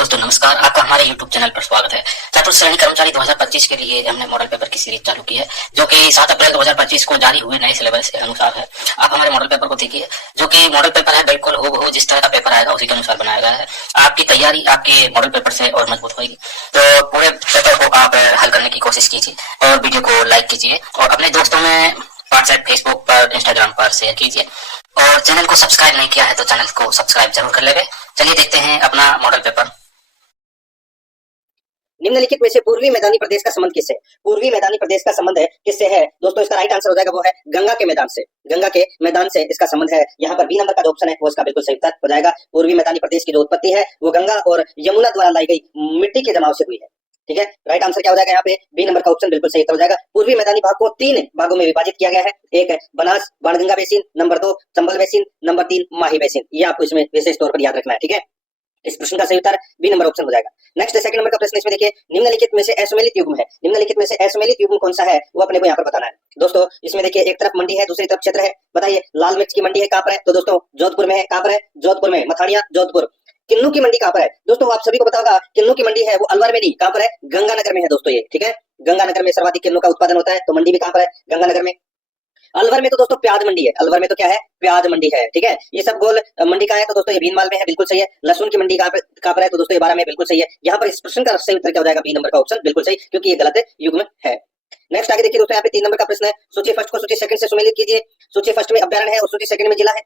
दोस्तों नमस्कार, आपका हमारे YouTube चैनल पर स्वागत है। चतुर्थ श्रेणी कर्मचारी 2025 के लिए हमने मॉडल पेपर की सीरीज चालू की है, जो कि 7 अप्रैल 2025 को जारी हुए नए सिलेबस के अनुसार है। आप हमारे मॉडल पेपर को देखिए, जो कि मॉडल पेपर है बिल्कुल हूबहू जिस तरह का पेपर आएगा उसी के अनुसार बनाया गया है। आपकी तैयारी आपके मॉडल पेपर से और मजबूत होगी। तो पूरे पेपर को आप हल करने की कोशिश कीजिए और वीडियो को लाइक कीजिए और अपने दोस्तों में व्हाट्सएप, फेसबुक पर, इंस्टाग्राम पर शेयर कीजिए। और चैनल को सब्सक्राइब नहीं किया है तो चैनल को सब्सक्राइब जरूर कर लेंगे। चलिए देखते हैं अपना मॉडल पेपर। निम्नलिखित में से पूर्वी मैदानी प्रदेश का संबंध किससे? पूर्वी मैदानी प्रदेश का संबंध है किससे है दोस्तों? इसका राइट आंसर हो जाएगा वो है गंगा के मैदान से। गंगा के मैदान से इसका संबंध है। यहाँ पर बी नंबर का जो ऑप्शन है वो इसका बिल्कुल सही उत्तर हो जाएगा। पूर्वी मैदानी प्रदेश की जो उत्पत्ति है वो गंगा और यमुना द्वारा लाई गई मिट्टी के जमाव से हुई है। ठीक है, राइट आंसर क्या हो जाएगा यहाँ पे? बी नंबर का ऑप्शन बिल्कुल सही उत्तर हो जाएगा। पूर्वी मैदानी भाग को 3 भागों में विभाजित किया गया है। एक है Banas Banganga basin, number 2 Chambal basin, number 3 माही बेसिन। ये आपको इसमें विशेष तौर पर याद रखना है। ठीक है, इस प्रश्न का सही उत्तर बी नंबर ऑप्शन हो जाएगा। नेक्स्ट सेकंड नंबर का प्रश्न इसमें देखिए, निम्नलिखित में से असुमेलित युग्म है। निम्नलिखित में से असुमेलित युग्म कौन सा है वो अपने को यहाँ पर बताना है। दोस्तों इसमें देखिए, एक तरफ मंडी है, दूसरी तरफ क्षेत्र है। बताइए लाल मिर्च की मंडी है कहाँ पर है? तो दोस्तों जोधपुर में है। कहाँ पर है? जोधपुर में। मथानिया जोधपुर। किन्नू की मंडी कहाँ पर है? दोस्तों आप सभी को पता होगा किन्नू की मंडी है वो अलवर में नहीं, कहाँ पर है? गंगानगर में है दोस्तों ये। ठीक है, गंगानगर में सर्वाधिक किन्नू का उत्पादन होता है, तो मंडी भी कहाँ पर है? गंगानगर में। अलवर में तो दोस्तों प्याज मंडी है। अलवर में तो क्या है? प्याज मंडी है। ठीक है, ये सब गोल मंडी का है तो दोस्तों ये भीनमाल में है, बिल्कुल सही है। लहसुन की मंडी कहाँ पर है? तो दोस्तों ये 12 में, बिल्कुल सही है। यहाँ पर इस प्रश्न का सही उत्तर क्या हो जाएगा? बी नंबर का ऑप्शन बिल्कुल सही, क्योंकि ये गलत युग्म है। नेक्स्ट आगे देखिए दोस्तों, यहाँ पे 3 नंबर का प्रश्न है। सूची फर्स्ट को सूची सेकंड से सुमेलित कीजिए। सूची फर्स्ट में अभ्यारण्य है और सूची सेकंड में जिला है।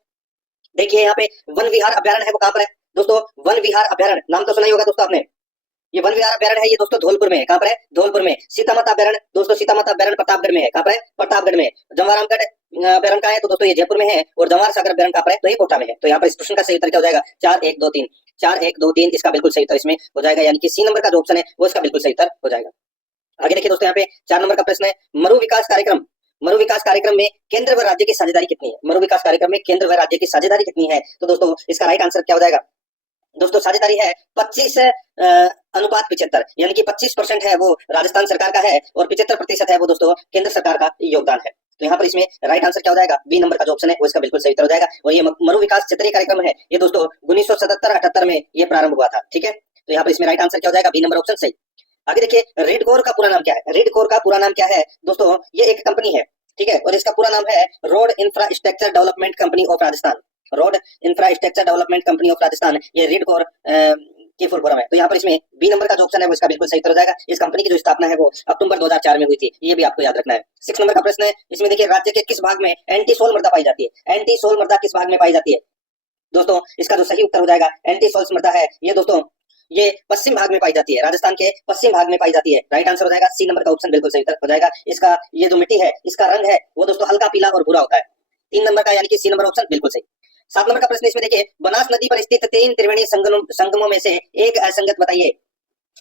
देखिए यहाँ पे वन विहार अभ्यारण्य है, वो कहाँ पर है? दोस्तों वन विहार अभ्यारण्य नाम तो सुना ही होगा दोस्तों आपने। ये वन विहार अभ्यारण्य है, ये दोस्तों धौलपुर में है। कहाँ पर है? धौलपुर में। सीता माता अभ्यारण्य, दोस्तों सीता माता अभ्यारण्य प्रतापगढ़ में है। कहाँ पर है? प्रतापगढ़ में। जमवारामगढ़ अभ्यारण्य का है तो दोस्तों ये जयपुर में है। और जवाहर सागर अभ्यारण्य कहाँ पर है? तो ये कोटा में है। तो यहाँ पर इस प्रश्न का सही उत्तर क्या हो जाएगा? 4 1 2 3। 4 1 2 3 इसका बिल्कुल सही उत्तर इसमें हो जाएगा, यानी कि सी नंबर का जो ऑप्शन है वो इसका बिल्कुल सही उत्तर हो जाएगा। आगे देखिए दोस्तों, यहाँ पे 4 नंबर का प्रश्न है। मरु विकास कार्यक्रम। मरु विकास कार्यक्रम में केंद्र व राज्य की साझेदारी कितनी है? मरु विकास कार्यक्रम में केंद्र व राज्य की साझेदारी कितनी है? तो दोस्तों इसका राइट आंसर क्या हो जाएगा? दोस्तों साझेदारी है 25:75, यानी कि 25% है वो राजस्थान सरकार का है और 75% है वो दोस्तों केंद्र सरकार का योगदान है। तो यहाँ पर इसमें राइट आंसर क्या हो जाएगा? बी नंबर का जो ऑप्शन है वो इसका बिल्कुल सही उत्तर हो जाएगा। और ये मरु विकास क्षेत्रीय कार्यक्रम है, ये दोस्तों 1977-78 में ये प्रारंभ हुआ था। ठीक है, तो यहाँ पर इसमें राइट आंसर क्या हो जाएगा? बी नंबर ऑप्शन सही। आगे देखिए, रेड कोर का पूरा नाम क्या है? रेड कोर का पूरा नाम क्या है दोस्तों? ये एक कंपनी है। ठीक है, और इसका पूरा नाम है road infrastructure development company of Rajasthan. Road infrastructure development company of Rajasthan, ये रेड कोर की फुल फॉर्म है। तो यहाँ पर इसमें बी नंबर का जो ऑप्शन है वो इसका बिल्कुल सही उत्तर हो जाएगा। इस कंपनी की जो स्थापना है वो अक्टूबर 2004 में हुई थी, ये भी आपको याद रखना है। 6 नंबर का प्रश्न है, इसमें देखिए राज्य के किस भाग में एंटी सोल मृदा पाई जाती है? एंटी सोल मृदा किस भाग में पाई जाती है? दोस्तों इसका जो सही उत्तर हो जाएगा, एंटी सोल मृदा है ये दोस्तों ये पश्चिम भाग में पाई जाती है, राजस्थान के पश्चिम भाग में पाई जाती है। राइट आंसर हो जाएगा सी नंबर का ऑप्शन बिल्कुल सही उत्तर हो जाएगा। इसका ये जो मिट्टी है इसका रंग है वो दोस्तों हल्का पीला और भूरा होता है। 3 नंबर का यानी कि सी नंबर ऑप्शन बिल्कुल सही। 7 नंबर का प्रश्न इसमें देखिए, बनास नदी पर स्थित 3 त्रिवेणी संगमों में से एक असंगत बताइए।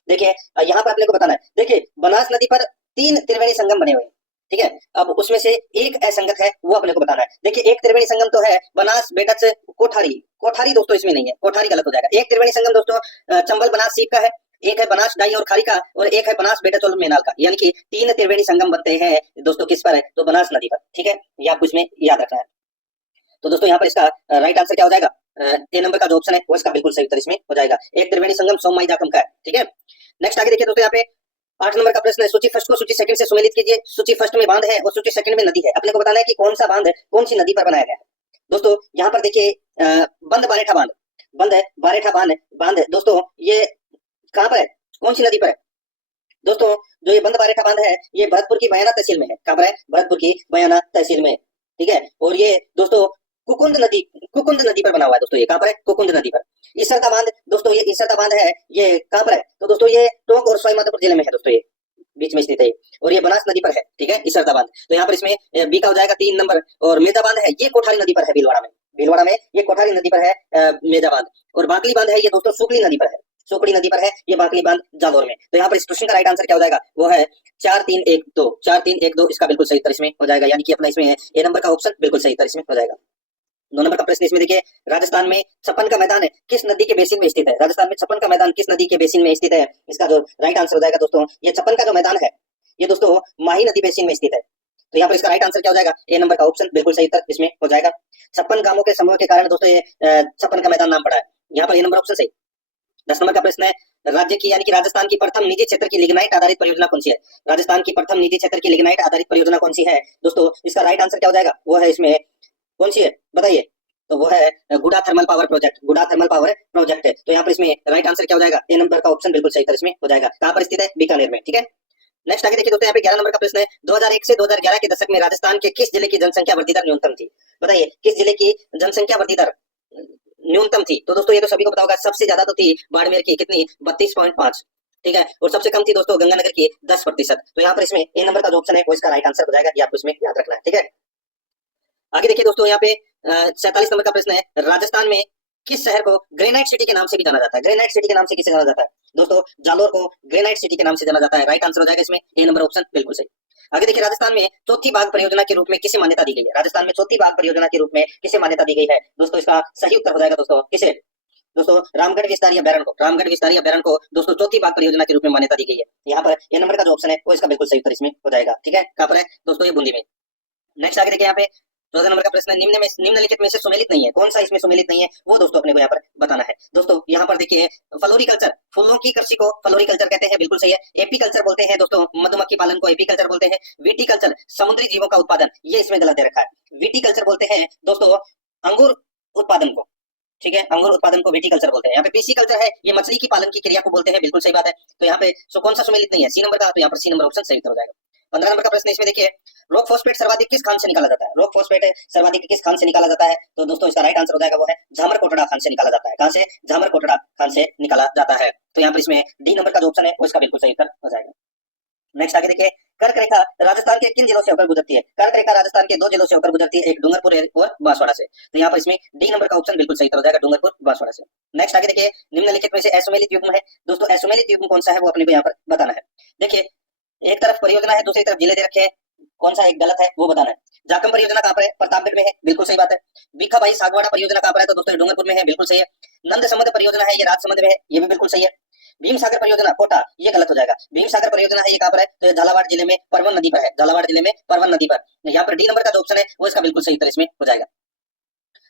देखिए यहाँ पर अपने को बताना है। देखिए बनास नदी पर 3 त्रिवेणी संगम बने हुए हैं। ठीक है, अब उसमें से एक असंगत है वो अपने को बताना है। देखिए एक त्रिवेणी संगम तो है बनास बेटच कोठारी। कोठारी दोस्तों इसमें नहीं है, कोठारी गलत हो जाएगा। एक त्रिवेणी संगम दोस्तों चंबल बनास सीप का है, एक है बनास डाई और खारी का, और एक है बनास बेटच और मेनाल का। यानी कि 3 त्रिवेणी संगम बनते हैं दोस्तों किस पर है? तो बनास नदी पर। ठीक है, ये आपको इसमें याद रखना है। तो दोस्तों यहाँ पर इसका राइट आंसर क्या हो जाएगा? ए नंबर का जो ऑप्शन है वो इसका बिल्कुल सही उत्तर इसमें हो जाएगा। एक त्रिवेणी संगम सोमवाई जाकम का है। ठीक है, नेक्स्ट आगे देखिए दोस्तों, यहाँ पे 8 नंबर का प्रश्न है। सूची फर्स्ट को सूची सेकंड से सुमेलित कीजिए। सूची फर्स्ट में बांध है और सूची सेकंड में नदी है। अपने को बताना है कि कौन सा बांध कौन सी नदी पर बनाया गया है। दोस्तों यहाँ पर देखिए बंद बारेठा बांध, बंद बारेठा बांध दोस्तों ये कहाँ पर है? कौन सी नदी पर है? दोस्तों जो ये बंद बारेठा बांध है ये भरतपुर की बयाना तहसील में है। कहाँ पर है? भरतपुर की बयाना तहसील में। ठीक है, और ये दोस्तों कुकुंद नदी पर बना हुआ है दोस्तों। ये कहाँ पर है? कुकुंद नदी पर। ईसरदा बांध दोस्तों, ये ईसरदा बांध है ये कहाँ पर है? तो दोस्तों ये टोंक और सवाई माधोपुर जिले में है दोस्तों, ये बीच में स्थित है और ये बनास नदी पर है। ठीक है, ईसरदा बांध। तो यहाँ पर इसमें बी का हो जाएगा 3 नंबर। और मेदा बांध है ये कोठारी नदी पर है, भीलवाड़ा में। भीलवाड़ा में ये कोठारी नदी पर है मेदा बांध। और बाकली बांध है ये दोस्तों सुकड़ी नदी पर है, सुकड़ी नदी पर है ये बाकली बांध जालौर में। तो यहाँ पर इस क्वेश्चन का राइट आंसर क्या हो जाएगा? वो है 4 3 1 2। 4 3 1 2 इसका बिल्कुल सही उत्तर इसमें हो जाएगा, यानी कि अपना इसमें ए नंबर का ऑप्शन बिल्कुल सही उत्तर इसमें हो जाएगा। 2 नंबर का प्रश्न इसमें देखिए, राजस्थान में छप्पन का मैदान है किस नदी के बेसिन में स्थित है? राजस्थान में छप्पन का मैदान किस नदी के बेसिन में स्थित है? इसका जो राइट आंसर हो जाएगा दोस्तों, ये छप्पन का जो मैदान है ये दोस्तों माही नदी बेसिन में स्थित है। तो यहाँ पर इसका राइट आंसर क्या हो जाएगा? ए नंबर का ऑप्शन बिल्कुल सही उत्तर इसमें हो जाएगा। 56 गांवों के समूह के कारण दोस्तों ये छप्पन का मैदान नाम पड़ा है। यहाँ पर ए नंबर ऑप्शन सही। 10 नंबर का प्रश्न है, राज्य की यानी कि राजस्थान की प्रथम निजी क्षेत्र की लिग्नाइट आधारित परियोजना कौन सी है? राजस्थान की प्रथम निजी क्षेत्र की लिग्नाइट आधारित परियोजना कौन सी है? दोस्तों इसका राइट आंसर क्या हो जाएगा? वो है इसमें कौन सी है बताइए? तो वो है Guda thermal power project. Guda thermal power project है। तो यहाँ पर इसमें राइट आंसर क्या हो जाएगा? ए नंबर का ऑप्शन बिल्कुल सही था, इसमें हो जाएगा। कहाँ पर स्थित है? बीकानेर में। ठीक है, नेक्स्ट आगे देखिए दोस्तों, यहाँ पे 11 नंबर का प्रश्न है, 2001 से 2011 के दशक में राजस्थान के किस जिले की जनसंख्या वृद्धि दर न्यूनतम थी? बताइए किस जिले की जनसंख्या वृद्धि दर न्यूनतम थी? तो दोस्तों ये तो सभी को पता होगा, सबसे ज्यादा तो थी बाड़मेर की, कितनी? 32.5। ठीक है, और सबसे कम थी दोस्तों गंगानगर की 10%। तो यहाँ पर इसमें ए नंबर का जो ऑप्शन है वो इसका राइट आंसर हो जाएगा, ये आपको इसमें याद रखना है। ठीक है, आगे देखिए दोस्तों, यहाँ पे 47 नंबर का प्रश्न है, राजस्थान में किस शहर को ग्रेनाइट सिटी के नाम से भी जाना जाता है? ग्रेनाइट सिटी के नाम से किसे जाना जाता है? दोस्तों जालोर को ग्रेनाइट सिटी के नाम से जाना जाता है। राइट आंसर हो जाएगा इसमें ए नंबर ऑप्शन बिल्कुल सही। आगे देखिए, राजस्थान में चौथी बाघ परियोजना के रूप में किसे मान्यता दी गई है? राजस्थान में चौथी बाघ परियोजना के रूप में किसे मान्यता दी गई है? दोस्तों इसका सही उत्तर हो जाएगा दोस्तों किसे? दोस्तों रामगढ़ विस्तार या बैरन को। रामगढ़ विस्तार या बैरन को दोस्तों चौथी बाघ परियोजना के रूप में मान्यता दी गई है। यहाँ पर ए नंबर का जो ऑप्शन है वो इसका बिल्कुल सही उत्तर इसमें हो जाएगा। ठीक है, कहाँ पर है दोस्तों? ये बूंदी में। नेक्स्ट आगे देखिए, यहाँ पे 14 नंबर का प्रश्न है, निम्नलिखित में से सुमेलित नहीं है, कौन सा इसमें सुमेलित नहीं है? वो दोस्तों अपने को यहाँ पर बताना है। दोस्तों यहाँ पर देखिए, फ्लोरिकल्चर, फूलों की कृषि को फ्लोरिकल्चर कहते हैं, बिल्कुल सही है। एपीकल्चर बोलते हैं दोस्तों, मधुमक्खी पालन को एपीकल्चर बोलते हैं। विटीकल्चर, समुद्री जीवों का उत्पादन, ये इसमें गलत दे रखा है। विटीकल्चर बोलते हैं दोस्तों अंगूर उत्पादन को। ठीक है, अंगूर उत्पादन को विटीकल्चर बोलते हैं। यहाँ पे पीसी कल्चर है, ये मछली की पालन की क्रिया को बोलते हैं, बिल्कुल सही बात है। तो यहाँ पे कौन सा सुमेलित नहीं है? सी नंबर का। तो यहाँ पर सी नंबर ऑप्शन सही उत्तर हो जाएगा। 15 नंबर का प्रश्न इसमें देखिए, रॉक फॉस्फेट सर्वाधिक किस खान से निकाला जाता है? रॉक फॉस्फेट सर्वाधिक किस खान से निकाला जाता है? तो दोस्तों इसका राइट आंसर हो जाएगा वो है झामर कोटड़ा खान से निकाला जाता है। कहां से? झामर कोटड़ा खान से निकाला जाता है। तो यहाँ पर इसमें डी नंबर का जो ऑप्शन है वो इसका बिल्कुल सही उत्तर हो जाएगा। नेक्स्ट आगे देखिए, कर्क रेखा राजस्थान के किन जिलों से होकर गुजरती है? कर्क रेखा राजस्थान के 2 जिलों से होकर गुजरती है, एक डूंगरपुर और बांसवाड़ा से। तो यहाँ पर इसमें डी नंबर का ऑप्शन बिल्कुल सही उत्तर हो जाएगा, डूंगरपुर बांसवाड़ा से। नेक्स्ट आगे देखिए, निम्नलिखित में से असुमेलित युग्म है। दोस्तों असुमेलित युग्म कौन सा है वो अपने को यहाँ पर बताना है। देखिए, एक तरफ परियोजना है, दूसरी तरफ जिले दे रखे हैं, कौन सा एक गलत है वो बताना है। जाखम परियोजना कहाँ पर है? प्रतापगढ़ में है, बिल्कुल सही बात है। बीखाबाई सागवाड़ा परियोजना कहाँ पर है? तो दोस्तों डूंगरपुर में है, बिल्कुल सही है। नंद समुद्र परियोजना है, ये राजसमंद में है, ये भी बिल्कुल सही है। भीम सागर परियोजना कोटा, ये गलत हो जाएगा। भीम सागर परियोजना है, ये कहाँ पर है? तो झालावाड़ जिले में परवन नदी पर है, झालावाड़ जिले में परवन नदी पर। यहाँ पर डी नंबर का जो ऑप्शन है वो इसका बिल्कुल सही उत्तर इसमें हो जाएगा।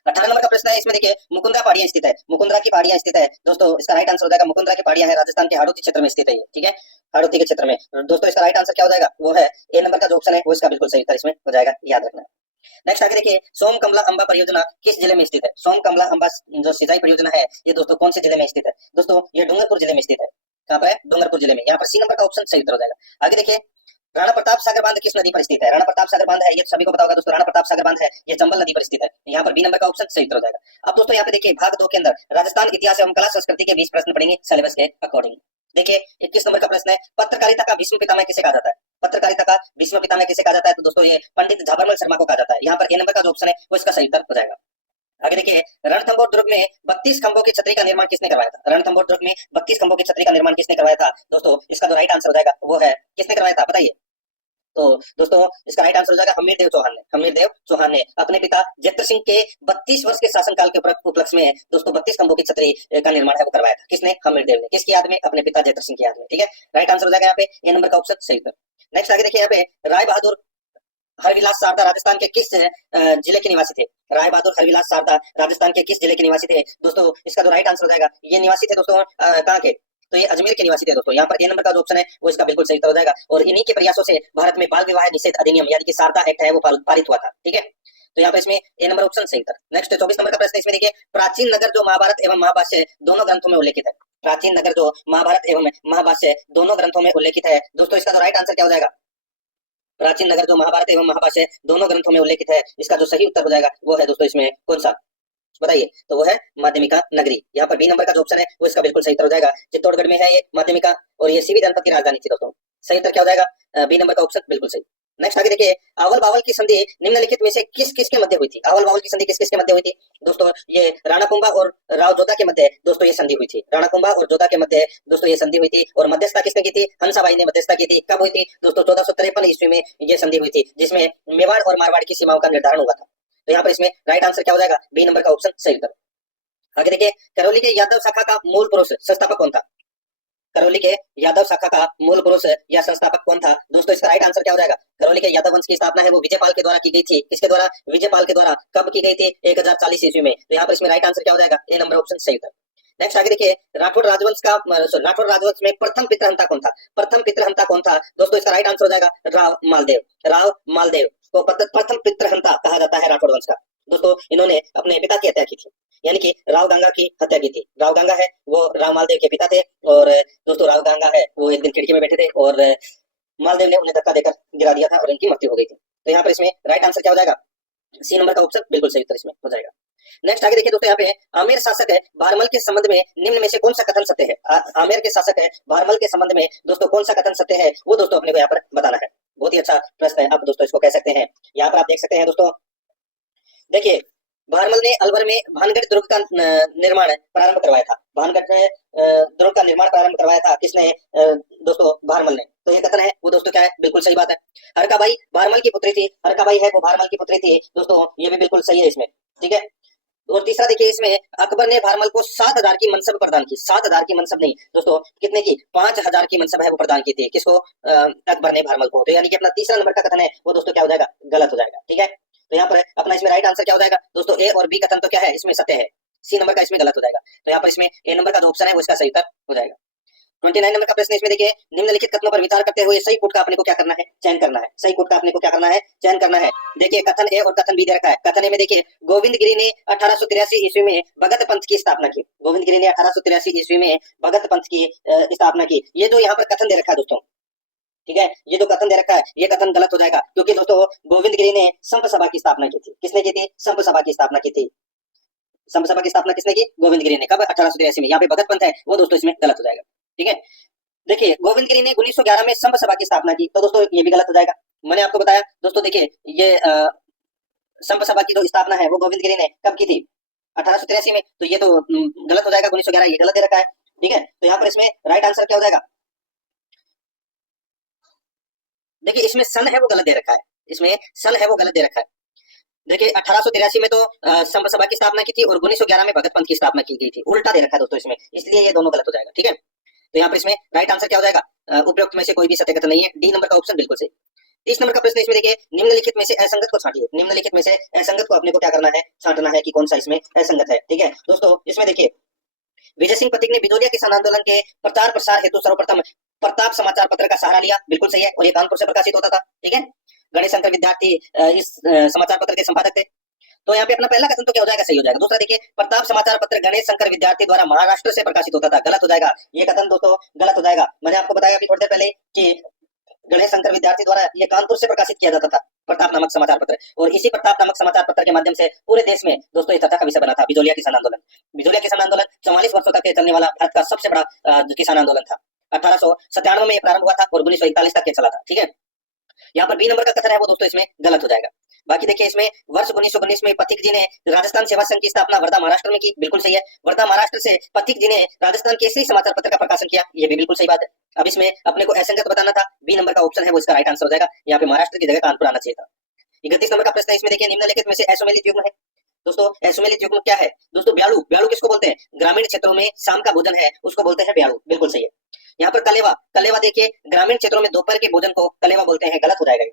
18 नंबर का प्रश्न है, इसमें देखिए मुकुंदरा पहाड़ियां स्थित है, मुकुंदरा की पहाड़ियां स्थित है। दोस्तों इसका राइट आंसर हो जाएगा, मुकुंदरा की पहाड़ियां है राजस्थान के हाड़ौती क्षेत्र में स्थित है। ठीक है, हाड़ौती के क्षेत्र में। दोस्तों इसका राइट आंसर क्या हो जाएगा? वो है ए नंबर का जो ऑप्शन है वो इसका बिल्कुल सही उत्तर इसमें हो जाएगा, याद रखना। नेक्स्ट आगे देखिए, सोम कमला अंबा परियोजना किस जिले में स्थित है? सोम कमला अंबा जो सिंचाई परियोजना है, ये दोस्तों कौन से जिले में स्थित है? दोस्तों ये डूंगरपुर जिले में स्थित है। कहाँ पर है? डूंगरपुर जिले में। यहाँ पर सी नंबर का ऑप्शन सही उत्तर हो जाएगा। आगे देखिए, राणा प्रताप सागर बांध किस नदी पर स्थित है? राणा प्रताप सागर बांध है, ये सभी को पता होगा दोस्तों, राणा प्रताप सागर बांध है, ये चंबल नदी पर स्थित है। यहाँ पर बी नंबर का ऑप्शन सही उत्तर हो जाएगा। अब दोस्तों यहाँ पे देखिए, भाग 2 के अंदर राजस्थान इतिहास एवं कला संस्कृति के 20 प्रश्न पढ़ेंगे सिलेबस के अकॉर्डिंग। देखिए 21 नंबर का प्रश्न है, पत्रकारिता का विश्व पितामह किसे कहा जाता है? पत्रकारिता का विश्व पितामह किसे कहा जाता है? तो दोस्तों ये पंडित झाबरमल शर्मा को कहा जाता है। यहाँ पर ए नंबर का जो ऑप्शन है वो इसका सही उत्तर हो जाएगा। आगे देखिए, रणथंभौर दुर्ग में 32 खंभों की छतरी का निर्माण किसने करवाया था? रणथंभौर दुर्ग में 32 खंभों की छतरी का निर्माण किसने करवाया था? दोस्तों इसका जो राइट आंसर हो जाएगा वो है, किसने करवाया था बताइए? तो दोस्तों इसका राइट आंसर हो जाएगा हमीर देव चौहान ने। हमीर देव चौहान ने अपने पिता जैत्र सिंह के 32 वर्ष के शासनकाल के उपलक्ष्य में दोस्तों 32 खंभों की छतरी का निर्माण है वो करवाया था। किसने? हमीर देव ने। किसकी याद में? अपने पिता जैत्र सिंह की याद में। ठीक है, राइट आंसर हो जाएगा यहाँ पे ए नंबर का ऑप्शन सही उत्तर। नेक्स्ट आगे देखिए, यहाँ पे राय बहादुर हरविलास शारदा राजस्थान के किस जिले के निवासी थे? राय बहादुर हरविलास शारदा राजस्थान के किस जिले के निवासी थे? दोस्तों इसका जो राइट आंसर हो जाएगा, ये निवासी थे दोस्तों कहाँ के? तो ये अजमेर के निवासी थे दोस्तों। यहाँ पर ए नंबर का जो ऑप्शन है वो इसका बिल्कुल सही उत्तर हो जाएगा। और इन्हीं के प्रयासों से भारत में बाल विवाह निषेध अधिनियम यानी कि शारदा एक्ट है वो पारित हुआ था। ठीक है, तो यहाँ पर इसमें ए नंबर ऑप्शन सही उत्तर। नेक्स्ट 24 नंबर का प्रश्न इसमें देखिए, प्राचीन नगर जो महाभारत एवं महाभाष्य दोनों ग्रंथों में उल्लेखित है। प्राचीन नगर जो महाभारत एवं महाभाष्य दोनों ग्रंथों में उल्लेखित है, दोस्तों इसका जो राइट आंसर क्या हो जाएगा? प्राचीन नगर जो महाभारत एवं महाभाष्य दोनों ग्रंथों में उल्लेखित है, इसका जो सही उत्तर हो जाएगा वो है दोस्तों इसमें कौन सा बताइए? तो वो है माध्यमिका नगरी। यहाँ पर बी नंबर का जो ऑप्शन है वो इसका बिल्कुल सही उत्तर हो जाएगा। चित्तौड़गढ़ में है ये माध्यमिका, और ये सीवी जनपद की राजधानी थी दोस्तों। सही उत्तर क्या हो जाएगा? बी नंबर का ऑप्शन बिल्कुल सही। नेक्स्ट आगे देखिए, आवल बावल की संधि निम्नलिखित में से किस किस के मध्य हुई थी? आवल बावल की संधि किस किस के मध्य हुई थी? दोस्तों ये राणा कुंभा और राव जोधा के मध्य दोस्तों ये संधि हुई थी। राणा कुंभा और जोधा के मध्य दोस्तों ये संधि हुई थी। और मध्यस्थता किसने की थी? हंसाबाई ने मध्यस्थता की थी। कब हुई थी? दोस्तों 1453 ईस्वी में ये संधि हुई थी, जिसमें मेवाड़ और मारवाड़ की सीमाओं का निर्धारण हुआ था। तो यहाँ पर इसमें राइट आंसर क्या हो जाएगा? बी नंबर का ऑप्शन सही उत्तर। आगे देखिए, करौली के यादव शाखा का मूल पुरुष संस्थापक कौन था? करौली के यादव शाखा का मूल पुरुष या संस्थापक कौन था? दोस्तों इसका राइट आंसर क्या हो जाएगा? करौली के यादव वंश की स्थापना है वो विजयपाल के द्वारा की गई थी। किसके द्वारा? विजयपाल के द्वारा। कब की गई थी? 1040 ईस्वी में। तो यहाँ पर इसमें राइट आंसर क्या हो जाएगा? ए नंबर ऑप्शन सही उत्तर। नेक्स्ट आगे देखिए, राठौर राजवंश में प्रथम पितृहंता कौन था? प्रथम पितृहंता कौन था दोस्तों? इसका राइट आंसर हो जाएगा राव मालदेव। राव मालदेव को प्रथम पितृहंता कहा जाता है राठौर वंश का। दोस्तों इन्होंने अपने पिता की हत्या की थी, यानी कि राव गंगा की हत्या की थी। राव गंगा है वो राव मालदेव के पिता थे, और दोस्तों राव गंगा है वो एक दिन खिड़की में बैठे थे और मालदेव ने उन्हें धक्का देकर गिरा दिया था और इनकी मृत्यु हो गई थी। तो यहाँ पर इसमें राइट आंसर क्या हो जाएगा? सी नंबर का ऑप्शन बिल्कुल सही उत्तर इसमें हो जाएगा। नेक्स्ट आगे देखिए दोस्तों, यहाँ पे आमेर शासक है भारमल के संबंध में निम्न में से कौन सा कथन सत्य है? आमेर के शासक है भारमल के संबंध में दोस्तों कौन सा कथन सत्य है, वो दोस्तों अपने को यहाँ पर बताना है। बहुत ही अच्छा प्रश्न है, आप दोस्तों इसको कह सकते हैं। यहाँ पर आप देख सकते हैं दोस्तों, देखिए भारमल ने अलवर में भानगढ़ दुर्ग का निर्माण प्रारंभ करवाया था। भानगढ़ दुर्ग का निर्माण प्रारंभ करवाया था किसने? दोस्तों भारमल ने। तो ये कथन है वो दोस्तों क्या है? बिल्कुल सही बात है। हरकाबाई भारमल की पुत्री थी, हरकाबाई है वो भारमल की पुत्री थी दोस्तों, ये भी बिल्कुल सही है इसमें, ठीक है। और तीसरा देखिए, इसमें अकबर ने भारमल को 7,000 की मनसब प्रदान की। 7,000 की मनसब नहीं दोस्तों, कितने की? 5,000 की मनसब है वो प्रदान की थी। किसको? अकबर ने भारमल को। तो यानी कि अपना तीसरा नंबर का कथन है वो दोस्तों क्या हो जाएगा? गलत हो जाएगा, ठीक है। तो यहाँ पर अपना इसमें राइट आंसर क्या हो जाएगा दोस्तों? ए और बी कथन तो क्या है इसमें सत्य है, सी नंबर का इसमें गलत हो जाएगा। तो यहाँ पर इसमें ए नंबर का जो ऑप्शन है वो इसका सही उत्तर हो जाएगा। 29 नंबर का प्रश्न इसमें देखिए, निम्नलिखित कथनों पर विचार करते हुए सही कोट का अपने को क्या करना है? चयन करना है। सही कोट का अपने को क्या करना है? चयन करना है। देखिए कथन ए और कथन बी दे रखा है। कथन ए में देखिए, गोविंद गिरी ने 1883 ईस्वी में भगत पंथ की स्थापना की। गोविंद गिरी ने 1883 ईस्वी में भगत पंथ की स्थापना की। ये जो यहाँ पर कथन दे रखा है दोस्तों, ठीक है, ये जो कथन दे रखा है ये कथन गलत हो जाएगा, क्योंकि दोस्तों गोविंद गिरी ने संप सभा की स्थापना की थी। किसने की थी? संप सभा की स्थापना की थी। संप सभा की स्थापना किसने की? गोविंद गिरी ने। कब? 1883 में। यहाँ पे भगत पंथ है वो दोस्तों इसमें गलत हो जाएगा, ठीक है। देखिए गोविंद गिरी ने 1911 में संप सभा की स्थापना की, तो दोस्तों ये भी गलत हो जाएगा। मैंने आपको बताया दोस्तों, देखिए ये संप सभा की जो स्थापना है वो गोविंद गिरी ने कब की थी? 1883 में। तो ये तो गलत हो जाएगा, 1911 ये गलत दे रखा है, ठीक है। तो यहाँ पर इसमें राइट आंसर क्या हो जाएगा? देखिए इसमें सन है वो गलत दे रखा है, इसमें सन है वो गलत दे रखा है। देखिए 1883 में तो संप सभा की स्थापना की थी और 1911 में भगत पंथ की स्थापना की गई थी। उल्टा दे रखा है दोस्तों इसमें, इसलिए ये दोनों गलत हो जाएगा, ठीक है। तो यहाँ पर इसमें राइट आंसर क्या हो जाएगा? उपरोक्त में से कोई भी सत्य कथन नहीं है, डी नंबर का ऑप्शन बिल्कुल सही। 30 नंबर का प्रश्न इसमें देखिए, निम्नलिखित में से असंगत को छांटिए। निम्नलिखित में से असंगत को अपने को क्या करना है? छांटना है कि कौन सा इसमें असंगत है, ठीक है। दोस्तों इसमें देखिए, विजय सिंह पथिक ने बिजोलिया किसान आंदोलन के प्रचार प्रसार हेतु सर्वप्रथम प्रताप समाचार पत्र का सहारा लिया। बिल्कुल सही है, और ये कानपुर से प्रकाशित होता था, ठीक है। गणेश शंकर विद्यार्थी इस समाचार पत्र के संपादक थे। तो यहाँ पे अपना पहला कथन तो क्या हो जाएगा? सही हो जाएगा। दूसरा देखिए, प्रताप समाचार पत्र गणेश शंकर विद्यार्थी द्वारा महाराष्ट्र से प्रकाशित होता था। गलत हो जाएगा, ये कथन दोस्तों गलत हो जाएगा। मैंने आपको बताया अभी थोड़ी देर पहले कि गणेश शंकर विद्यार्थी द्वारा ये कानपुर से प्रकाशित किया जाता था प्रताप नामक समाचार पत्र, और इसी प्रताप नामक समाचार पत्र के माध्यम से पूरे देश में दोस्तों इस चर्चा का विषय बना था बिजोलिया किसान आंदोलन। बिजोलिया किसान आंदोलन 44 वर्षों तक चलने वाला भारत का सबसे बड़ा किसान आंदोलन था। 1897 में प्रारंभ हुआ था और 1941 तक के चला था, ठीक है। यहाँ पर बी नंबर का कथन है वो दोस्तों इसमें गलत हो जाएगा। बाकी देखिए, इसमें वर्ष 1919 में पथिक जी ने राजस्थान सेवा संघ की स्थापना वर्धा महाराष्ट्र में की। बिल्कुल सही है, वर्धा महाराष्ट्र से पथिक जी ने राजस्थान केसरी समाचार पत्र का प्रकाशन किया। ये भी बिल्कुल सही बात है। अब इसमें अपने को असंगत बताना था, बी नंबर का ऑप्शन है वो इसका राइट आंसर हो जाएगा। यहाँ पे महाराष्ट्र की जगह कानपुर आना चाहिए था। 31 नंबर का प्रश्न है, इसमें देखिए, निम्नलिखित में से असुमेलित युग्म है। दोस्तों असुमेलित युग्म क्या है? दोस्तों ब्यालू। ब्यालू किसको बोलते हैं? ग्रामीण क्षेत्रों में शाम का भोजन है उसको बोलते हैं ब्यालू। बिल्कुल सही है। यहाँ पर कलेवा। कलेवा देखिए, ग्रामीण क्षेत्रों में दोपहर के भोजन को कलेवा बोलते हैं। गलत हो जाएगा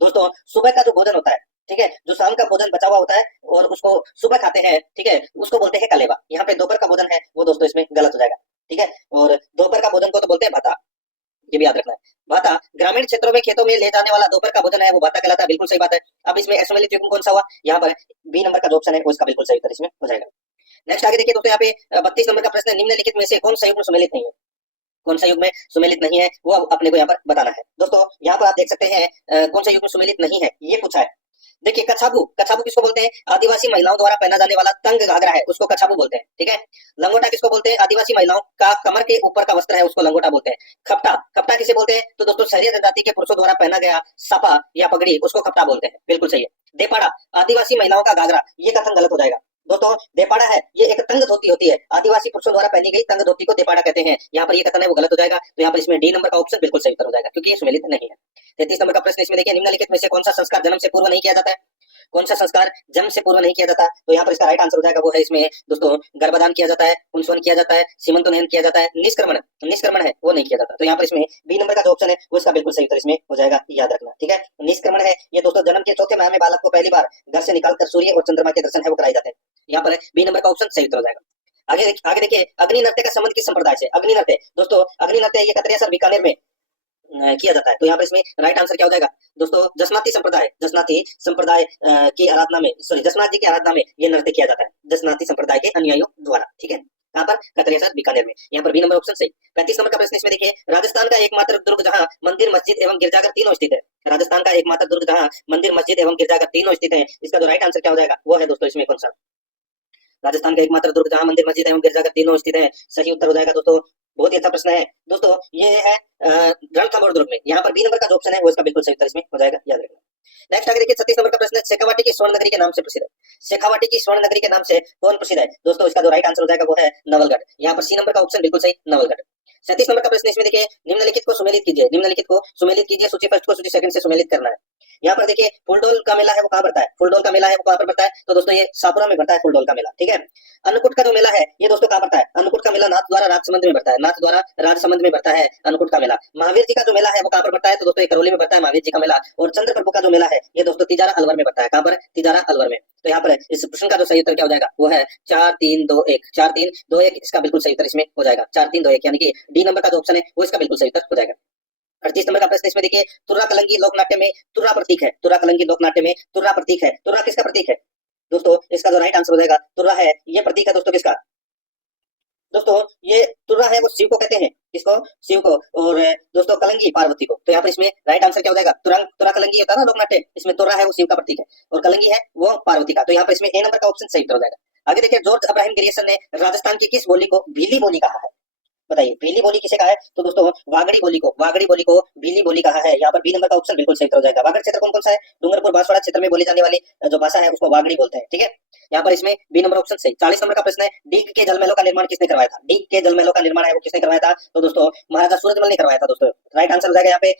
दोस्तों। सुबह का जो भोजन होता है, ठीक है, जो शाम का भोजन बचा हुआ होता है और उसको सुबह खाते हैं, ठीक है, उसको बोलते हैं कलेवा। यहाँ पे दोपहर का भोजन है वो दोस्तों इसमें गलत हो जाएगा, ठीक है। और दोपहर का भोजन को तो बोलते हैं भाता, ये भी याद रखना है। भाता ग्रामीण क्षेत्रों में खेतों में ले जाने वाला दोपहर का भोजन है वो भाता कहलाता है। बिल्कुल सही बात है। अब इसमें असुमेलित युग्म कौन सा हुआ? यहाँ पर बी नंबर का जो ऑप्शन है वो इसका बिल्कुल सही उत्तर इसमें हो जाएगा। नेक्स्ट आगे देखिए दोस्तों, यहाँ पे 32 नंबर का प्रश्न है, निम्नलिखित में से कौन सा युग्म सुमेलित नहीं है? कौन सा युग्म में सुमेलित नहीं है वो अपने को यहाँ पर बताना है। दोस्तों यहाँ पर आप देख सकते हैं कौन सा युग्म सुमेलित नहीं है ये पूछा है। देखिए कछाबू। कछाबू किसको बोलते हैं? आदिवासी महिलाओं द्वारा पहना जाने वाला तंग घाघरा है उसको कछाबू बोलते हैं, ठीक है। लंगोटा किसको बोलते हैं? आदिवासी महिलाओं का कमर के ऊपर का वस्त्र है उसको लंगोटा बोलते हैं। खपटा। खपटा किसे बोलते हैं? तो दोस्तों शहरी जनजाति के पुरुषों द्वारा पहना गया सापा या पगड़ी उसको खपटा बोलते हैं। बिल्कुल सही है। देपाड़ा आदिवासी महिलाओं का घाघरा, ये कथन गलत हो जाएगा दोस्तों। देपाड़ा है ये एक तंग धोती होती है, आदिवासी पुरुषों द्वारा पहनी गई तंग धोती को देपाड़ा कहते हैं। यहाँ पर ये कथन है वो गलत हो जाएगा। तो यहाँ पर इसमें डी नंबर का ऑप्शन बिल्कुल सही उत्तर हो जाएगा क्योंकि ये सुमेलित नहीं है। 33 नंबर का प्रश्न इसमें देखिए, निम्नलिखित में से कौन सा संस्कार जन्म से पूर्व नहीं किया जाता है? कौन सा संस्कार जन्म से पूर्व नहीं किया जाता? तो यहाँ पर इसका राइट आंसर हो जाएगा वो है इसमें दोस्तों गर्भदान किया जाता है, पुंसवन किया जाता है, सीमंतोनयन किया जाता है, निष्क्रमण। निष्क्रमण है वो नहीं किया जाता। तो यहाँ पर इसमें बी नंबर का जो ऑप्शन है वो इसका बिल्कुल सही उत्तर इसमें हो जाएगा, याद रखना, ठीक है। निष्क्रमण है ये दोस्तों जन्म के चौथे माह में बालक को पहली बार घर से निकालकर सूर्य और चंद्रमा के दर्शन है वो कराए जाते हैं। यहाँ पर बी नंबर का ऑप्शन सही उत्तर हो जाएगा। आगे देखिए, अग्नि नृत्य का संबंध किस संप्रदाय से? अग्नि नृत्य दोस्तों, अग्नि नृत्य ये कतरिया सर बीकानेर में किया जाता है। तो यहाँ पर इसमें राइट आंसर क्या हो जाएगा दोस्तों? जसनाती संप्रदाय, जसनाती संप्रदाय की आराधना में, सॉरी जसनाथ जी की आराधना में ये नृत्य किया जाता है, जसनाती संप्रदाय के अनुयायियों द्वारा। ठीक है, कहाँ पर? कतरिया सर बीकानेर में। यहाँ पर बी नंबर ऑप्शन सही। 35 नंबर का प्रश्न इसमें देखिए, राजस्थान का एकमात्र दुर्ग जहाँ मंदिर, मस्जिद एवं गिरजाघर तीनों स्थित है। राजस्थान का एकमात्र दुर्ग जहाँ मंदिर, मस्जिद एवं गिरजाघर तीनों स्थित है, इसका जो राइट आंसर क्या हो जाएगा वो है दोस्तों इसमें कौन सा? राजस्थान का एकमात्र दुर्ग जहां मंदिर, मस्जिद एवं गिरजाघर तीनों स्थित है, सही उत्तर हो जाएगा दोस्तों। बहुत ही अच्छा प्रश्न है दोस्तों, ये है रणथंभौर दुर्ग में। यहाँ पर बी नंबर का जो ऑप्शन है वो इसका बिल्कुल सही उत्तर इसमें हो जाएगा, याद रखना। नेक्स्ट आगे देखिए, 36 नंबर का प्रश्न है, शेखावाटी की स्वर्ण नगरी के नाम से प्रसिद्ध है। शेखावाटी की स्वर्ण नगरी के नाम से कौन प्रसिद्ध है दोस्तों? इसका जो राइट आंसर हो जाएगा वो है नवलगढ़। यहाँ पर सी नंबर का ऑप्शन बिल्कुल सही, नवलगढ़। 37 नंबर का प्रश्न इसमें देखिए, निम्नलिखित को सुमेलित कीजिए, निम्नलिखित को सुमेलित कीजिए, सूची फर्स्ट को सूची सेकंड से सुमेलित करना है। यहाँ पर देखिए, फुलडोल का मेला है वो कहाँ पड़ता है? फुलडोल का मेला है वो कहाँ पर पड़ता है? तो दोस्तों ये शाहपुरा में पड़ता है फुलडोल का मेला। ठीक है, अन्नकूट का जो मेला है ये दोस्तों कहाँ पड़ता है? अन्नकूट का मेला नाथद्वारा राजसमंद में पड़ता है, नाथद्वारा राजसमंद में पड़ता है अन्नकूट का मेला। महावीर जी का जो मेला है वो कहाँ पर पड़ता है? तो दोस्तों ये करौली में पड़ता है महावीर जी का मेला। और चंद्र प्रभु का जो मेला है ये दोस्तों तिजारा अलवर में पड़ता है। कहाँ पर? तिजारा अलवर में। तो यहाँ पर इस प्रश्न का जो सही उत्तर क्या हो जाएगा वो है 4 3 2 1, 4 3 2 1 इसका बिल्कुल सही उत्तर इसमें हो जाएगा, 4 3 2 1, यानी कि डी नंबर का जो ऑप्शन है वो इसका बिल्कुल सही उत्तर हो जाएगा। 38 नंबर का प्रश्न इसमें देखिए, तुर्रा कलंगी लोकनाट्य में तुर्रा प्रतीक है, तुर्रा कलंगी लोकनाट्य में तुर्रा प्रतीक है, तुर्रा किसका प्रतीक है दोस्तों? इसका जो राइट आंसर हो जाएगा तुर्रा है, ये प्रतीक है दोस्तों किसका? दोस्तों ये तुर्रा है वो शिव को कहते हैं, किसको? शिव को। और दोस्तों कलंगी पार्वती को। तो यहाँ पर इसमें राइट आंसर क्या हो जाएगा? तुरा कलंगी होता है ना लोकनाट्य, इसमें तुर्रा है वो शिव का प्रतीक है और कलंगी है वो पार्वती का। तो यहाँ पर इसमें ए नंबर का ऑप्शन सही उत्तर हो जाएगा। आगे देखिए, जॉर्ज अब्राहम ग्रियर्सन ने राजस्थान की किस बोली को भीली बोली कहा है? बताइए, भीली बोली किसे कहा है? तो दोस्तों वागड़ी बोली को, वागड़ी बोली को भीली बोली कहा है। यहाँ पर बी नंबर का ऑप्शन बिल्कुल सही उत्तर हो जाएगा। वागड़ क्षेत्र कौन कौन सा है? डूंगरपुर बांसवाड़ा क्षेत्र में बोली जाने वाली जो भाषा है उसको वागड़ी बोलते हैं। ठीक है, यहाँ पर इसमें बी नंबर ऑप्शन सही। 40 नंबर का प्रश्न है, डीग के जलमहलों का निर्माण किसने करवाया था? डीग के जलमहलों का निर्माण है वो किसने करवाया था? तो दोस्तों महाराजा सूरजमल ने करवाया था दोस्तों। राइट आंसर हो जाएगा यहाँ पे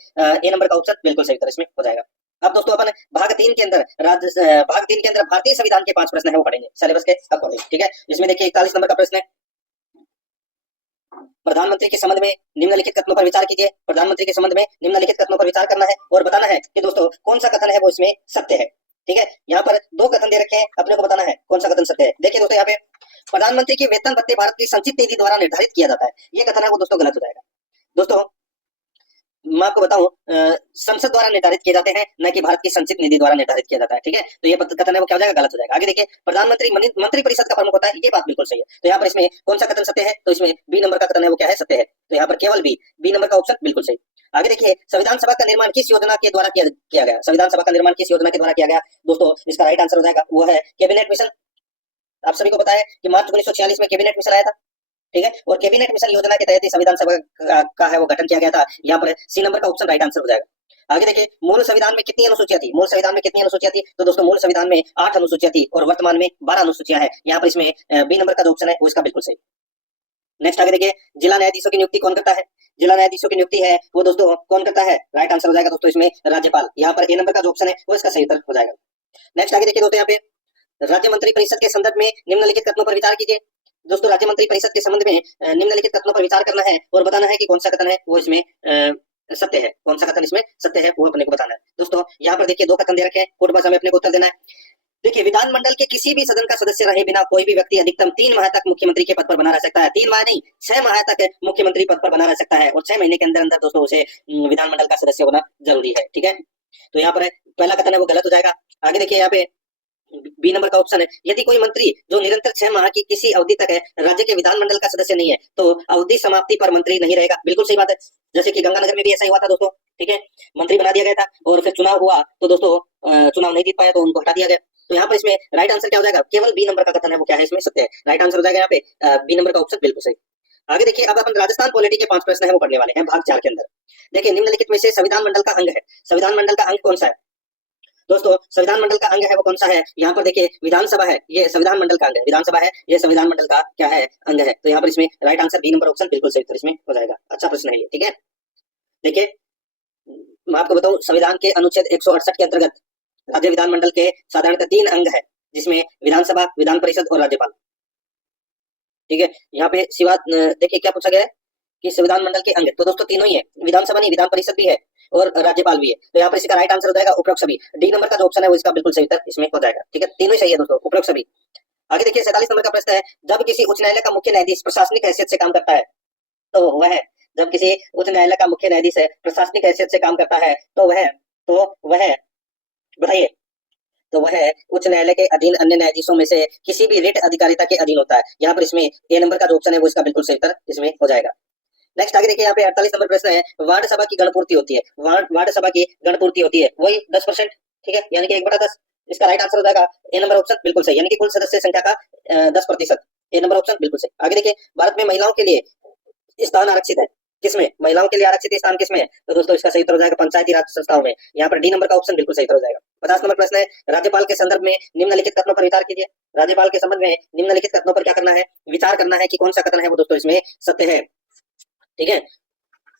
ए नंबर का ऑप्शन बिल्कुल सही उत्तर इसमें हो जाएगा। अब दोस्तों अपन भाग 3 के अंदर भारतीय संविधान के 5 प्रश्न है वो पढ़ेंगे सिलेबस के अकॉर्डिंग। ठीक है, इसमें देखिए 41 नंबर का प्रश्न है, प्रधानमंत्री के संबंध में निम्नलिखित कथनों पर विचार कीजिए। प्रधानमंत्री के संबंध में निम्नलिखित कथनों पर विचार करना है और बताना है कि दोस्तों कौन सा कथन है वो इसमें सत्य है। ठीक है, यहाँ पर 2 कथन दे रखे हैं, अपने को बताना है कौन सा कथन सत्य है। देखिए दोस्तों, यहाँ पे प्रधानमंत्री की वेतन भत्ते भारत की संचित निधि द्वारा निर्धारित किया जाता है, ये कथन है वो दोस्तों गलत हो जाएगा। दोस्तों मैं आपको बताऊं, संसद द्वारा निर्धारित किए जाते हैं, न कि भारत की संचित निधि द्वारा निर्धारित किया जाता है। ठीक है, तो ये कथन है वो क्या हो जाएगा? गलत हो जाएगा। आगे देखिए, प्रधानमंत्री मंत्री परिषद का प्रमुख होता है, ये बात बिल्कुल सही है। तो यहाँ पर इसमें कौन सा कथन सत्य है? तो इसमें बी नंबर का कथन है वो क्या है? सत्य है। तो यहाँ पर केवल बी नंबर का ऑप्शन बिल्कुल सही। आगे देखिए, संविधान सभा का निर्माण किस योजना के द्वारा किया गया? संविधान सभा का निर्माण किस योजना के द्वारा किया गया दोस्तों? इसका राइट आंसर हो जाएगा वो है कैबिनेट मिशन। आप सभी को पता है कि मार्च 1946 में कैबिनेट मिशन आया था। ठीक है, और कैबिनेट मिशन योजना के तहत ही संविधान सभा का है वो गठन किया गया था। यहाँ पर सी नंबर का ऑप्शन राइट आंसर हो जाएगा। आगे देखिए, मूल संविधान में कितनी अनुसूचियां थी? मूल संविधान में कितनी अनुसूचियां थी? तो दोस्तों मूल संविधान में 8 अनुसूचियां थी और वर्तमान में 12 अनुसूचियां हैं। यहाँ पर इसमें बी नंबर का जो ऑप्शन है वो इसका बिल्कुल सही। नेक्स्ट आगे देखिए, जिला न्यायाधीशों की नियुक्ति कौन करता है? जिला न्यायाधीशों की नियुक्ति है वो दोस्तों कौन करता है? राइट आंसर हो जाएगा दोस्तों इसमें राज्यपाल। यहाँ पर ए नंबर का जो ऑप्शन है वो इसका सही उत्तर हो जाएगा। नेक्स्ट आगे देखिए दोस्तों, यहाँ पे राज्य मंत्री परिषद के संदर्भ में निम्नलिखित कथनों पर विचार कीजिए। दोस्तों राज्य मंत्री परिषद के संबंध में निम्नलिखित कथनों पर विचार करना है और बताना है कि कौन सा कथन है वो इसमें सत्य है, कौन सा कथन इसमें सत्य है वो अपने को बताना है। दोस्तों यहाँ पर देखिए 2 कथन दे रखे हैं, कोर्ट भाषा में अपने को उत्तर देना है। देखिए, विधानमंडल के किसी भी सदन का सदस्य रहे बिना कोई भी व्यक्ति अधिकतम 3 माह तक मुख्यमंत्री के पद पर बना रह सकता है। 3 माह नहीं, 6 माह तक मुख्यमंत्री पद पर बना रह सकता है और 6 महीने के अंदर अंदर दोस्तों उसे विधानमंडल का सदस्य होना जरूरी है। ठीक है, तो यहाँ पर पहला कथन है वो गलत हो जाएगा। आगे देखिए, यहाँ पे बी नंबर का ऑप्शन है, यदि कोई मंत्री जो निरंतर 6 माह की किसी अवधि तक है राज्य के विधानमंडल का सदस्य नहीं है तो अवधि समाप्ति पर मंत्री नहीं रहेगा। बिल्कुल सही बात है, जैसे कि गंगानगर में भी ऐसा ही हुआ था दोस्तों। ठीक है, मंत्री बना दिया गया था और फिर चुनाव हुआ तो दोस्तों चुनाव नहीं जीत पाया तो उनको हटा दिया गया। तो यहाँ पर इसमें राइट आंसर क्या हो जाएगा? केवल बी नंबर का कथन है वो क्या है इसमें सत्य है। राइट आंसर हो जाएगा यहाँ पे बी नंबर का ऑप्शन बिल्कुल सही। आगे देखिए, अब अपन राजस्थान पॉलिटी के 5 प्रश्न है वो पढ़ने वाले हैं भाग 4 के अंदर। देखिए, निम्नलिखित में से संविधान मंडल का अंग है, संविधान मंडल का अंग कौन सा है दोस्तों? संविधान मंडल का अंग है वो कौन सा है? यहाँ पर देखिए, विधानसभा है, ये संविधान मंडल का अंग है। विधानसभा है, ये संविधान मंडल का क्या है? अंग है। तो यहाँ पर इसमें right answer B number option बिल्कुल सही उत्तर इसमें हो जाएगा। अच्छा प्रश्न है ये। ठीक है, देखिए मैं आपको बताऊं, संविधान के अनुच्छेद 168 के अंतर्गत राज्य विधानमंडल के साधारणतः 3 अंग है, जिसमें विधानसभा, विधान परिषद और राज्यपाल। ठीक है, यहाँ पे सिवा देखिए क्या पूछा गया है कि संविधान मंडल के अंग, तो दोस्तों तीनों ही है, विधानसभा नहीं, विधान परिषद भी है और राज्यपाल भी है। तो यहाँ पर इसका राइट आंसर हो जाएगा उपरोक्त सभी। डी नंबर का जो ऑप्शन है वो इसका बिल्कुल सही उत्तर इसमें हो जाएगा। ठीक है, तीनों ही सही है दोस्तों, उपरोक्त सभी। आगे देखिए 47 नंबर का प्रश्न है, जब किसी उच्च न्यायालय का मुख्य न्यायाधीश प्रशासनिक हैसियत से काम करता है तो वह जब किसी उच्च न्यायालय का मुख्य न्यायाधीश प्रशासनिक हैसियत से काम करता है तो वह बताइए, तो वह उच्च न्यायालय के अधीन अन्य न्यायाधीशों में से किसी भी रिट अधिकारिता के अधीन होता है। यहाँ पर इसमें ए नंबर का जो ऑप्शन है वो इसका बिल्कुल सही उत्तर इसमें हो जाएगा। नेक्स्ट आगे देखिए, यहाँ पे 48 नंबर प्रश्न है, वार्ड सभा की गणपूर्ति होती है, वार्ड सभा की गणपूर्ति होती है वही 10%, ठीक है, यानी कि 1/10। इसका राइट आंसर हो जाएगा ए नंबर ऑप्शन बिल्कुल सही, यानी कि कुल सदस्य संख्या का 10%। ए नंबर ऑप्शन बिल्कुल सही। आगे देखिए, भारत में महिलाओं के लिए स्थान आरक्षित है किसमें, महिलाओं के लिए आरक्षित स्थान किसमें, तो दोस्तों इसका सही उत्तर हो जाएगा पंचायती राज संस्थाओं में। यहाँ पर डी नंबर का ऑप्शन बिल्कुल सही उत्तर हो जाएगा। 50 नंबर प्रश्न है, राज्यपाल के संदर्भ में निम्नलिखित कथनों पर विचार कीजिए। राज्यपाल के संबंध में निम्नलिखित कथनों पर क्या करना है, विचार करना है कि कौन सा कथन है वो दोस्तों इसमें सत्य है, ठीक है।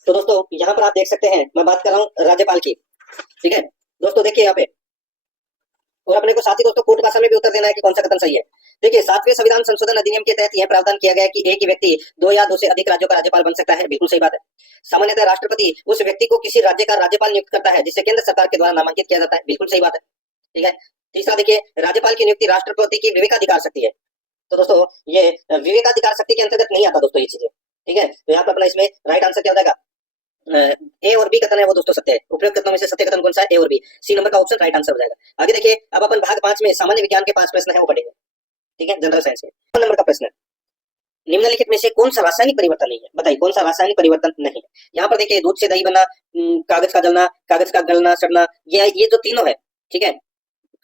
तो दोस्तों यहाँ पर आप देख सकते हैं, मैं बात कर रहा हूँ राज्यपाल की, ठीक है। दोस्तों देखिए यहाँ पे, और अपने को साथ ही दोस्तों कोर्ट भाषा में भी उत्तर देना है कि कौन सा कथन सही है। देखिए 7वें संविधान संशोधन अधिनियम के तहत यह प्रावधान किया गया है कि एक ही व्यक्ति 2 या 2 से अधिक राज्यों का राज्यपाल बन सकता है, बिल्कुल सही बात है। सामान्यतः राष्ट्रपति उस व्यक्ति को किसी राज्य का राज्यपाल नियुक्त करता है जिसे केंद्र सरकार के द्वारा नामांकित किया जाता है, बिल्कुल सही बात है, ठीक है। तीसरा देखिए, राज्यपाल की नियुक्ति राष्ट्रपति की विवेकाधिकार शक्ति है, तो दोस्तों ये विवेकाधिकार शक्ति के अंतर्गत नहीं आता दोस्तों ये चीजें, ठीक है। तो यहाँ पर अपना इसमें राइट आंसर क्या हो जाएगा, ए और बी कथन है वो दोस्तों सत्य है। उपयुक्त कथनों में से सत्य कथन कौन सा है, ए और बी, सी नंबर का ऑप्शन राइट आंसर हो जाएगा। आगे देखिए, अब अपन भाग 5 में सामान्य विज्ञान के 5 प्रश्न है वो पढ़ेंगे, ठीक है, जनरल साइंस के। नंबर का प्रश्न है, निम्नलिखित में से कौन सा रासायनिक परिवर्तन नहीं है, बताइए कौन सा रासायनिक परिवर्तन नहीं है। यहाँ पर देखिए, दूध से दही बनना, कागज का जलना, कागज का गलना सड़ना, ये जो तीनों है, ठीक है,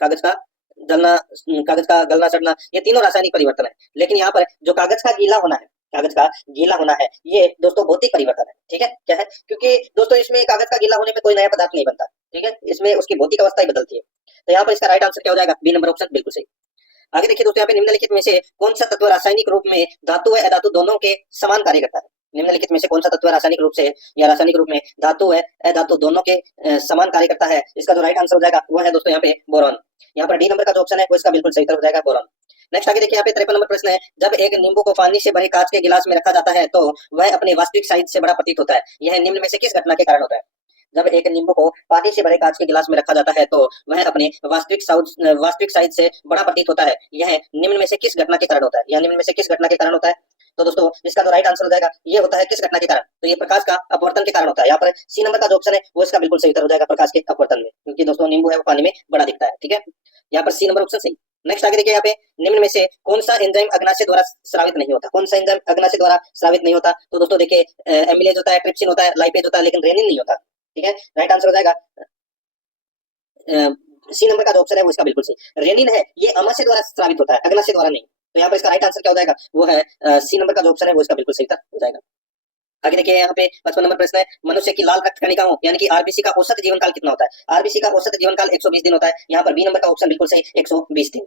कागज का जलना, कागज का गलना सड़ना, ये तीनों रासायनिक परिवर्तन है। लेकिन यहाँ पर जो कागज का गीला होना है, कागज का गीला होना है, ये दोस्तों भौतिक परिवर्तन है, ठीक है। क्या है, क्योंकि दोस्तों इसमें कागज का गीला होने में कोई नया पदार्थ नहीं बनता, ठीक है, इसमें उसकी भौतिक अवस्था ही बदलती है। तो यहाँ पर इसका राइट आंसर क्या हो जाएगा, बी नंबर ऑप्शन बिल्कुल सही। आगे देखिए दोस्तों, यहाँ पे निम्नलिखित में से कौन सा तत्व रासायनिक रूप में धातु व अधातु दोनों के समान कार्य करता है। निम्नलिखित में से कौन सा तत्व रासायनिक रूप से या रासायनिक रूप में धातु व अधातु दोनों के समान कार्य करता है, इसका जो राइट आंसर हो जाएगा वो है दोस्तों यहाँ पे बोरॉन। यहाँ पर डी नंबर का जो ऑप्शन है वो इसका बिल्कुल सही उत्तर हो जाएगा, बोरॉन। नेक्स्ट आगे देखिए, यहाँ पे 53 नंबर प्रश्न है, जब एक नींबू को पानी से भरे कांच के गिलास में रखा जाता है तो वह अपने वास्तविक साइज से बड़ा प्रतीत होता है, यह निम्न में से किस घटना के कारण होता है। जब एक नींबू को पानी से भरे कांच के गिलास में रखा जाता है तो वह अपने वास्तविक साइज से बड़ा प्रतीत होता है, यह निम्न में से किस घटना के कारण होता है, यह निम्न में से किस घटना के कारण होता है। तो दोस्तों इसका जो राइट आंसर हो जाएगा, ये होता है किस घटना के कारण, तो ये प्रकाश का अपवर्तन के कारण होता है। यहाँ पर सी नंबर का जो ऑप्शन है वो इसका बिल्कुल सही उत्तर हो जाएगा, प्रकाश के अपवर्तन में, क्योंकि दोस्तों नींबू है वो पानी में बड़ा दिखता है, ठीक है। यहाँ पर सी नंबर ऑप्शन सही। नेक्स्ट आगे देखिए, यहाँ पे निम्न में से कौन सा एंजाइम अग्नाशय द्वारा स्रावित नहीं होता, कौन सा एंजाइम अग्नाशय द्वारा स्रावित नहीं होता। तो दोस्तों देखिए, एमिलेज होता है, ट्रिप्सिन होता है, लाइपेज होता है, लेकिन रेनिन नहीं होता, ठीक है। राइट आंसर हो जाएगा सी नंबर का जो ऑप्शन है वो इसका बिल्कुल सही। रेनिन है ये अमाशय द्वारा स्रावित होता है, अग्नाशय द्वारा नहीं। तो यहाँ पर इसका राइट आंसर क्या हो जाएगा, वो है सी नंबर का जो ऑप्शन है वो इसका बिल्कुल सही हो जाएगा। आगे देखिए, यहाँ पे 55 नंबर प्रश्न है, मनुष्य की लाल रक्त कणिकाओं यानी कि आरबीसी का औसत जीवन काल कितना होता है। आरबीसी का औसत जीवन काल 120 दिन होता है। यहाँ पर बी नंबर का ऑप्शन बिल्कुल सही, 120 दिन।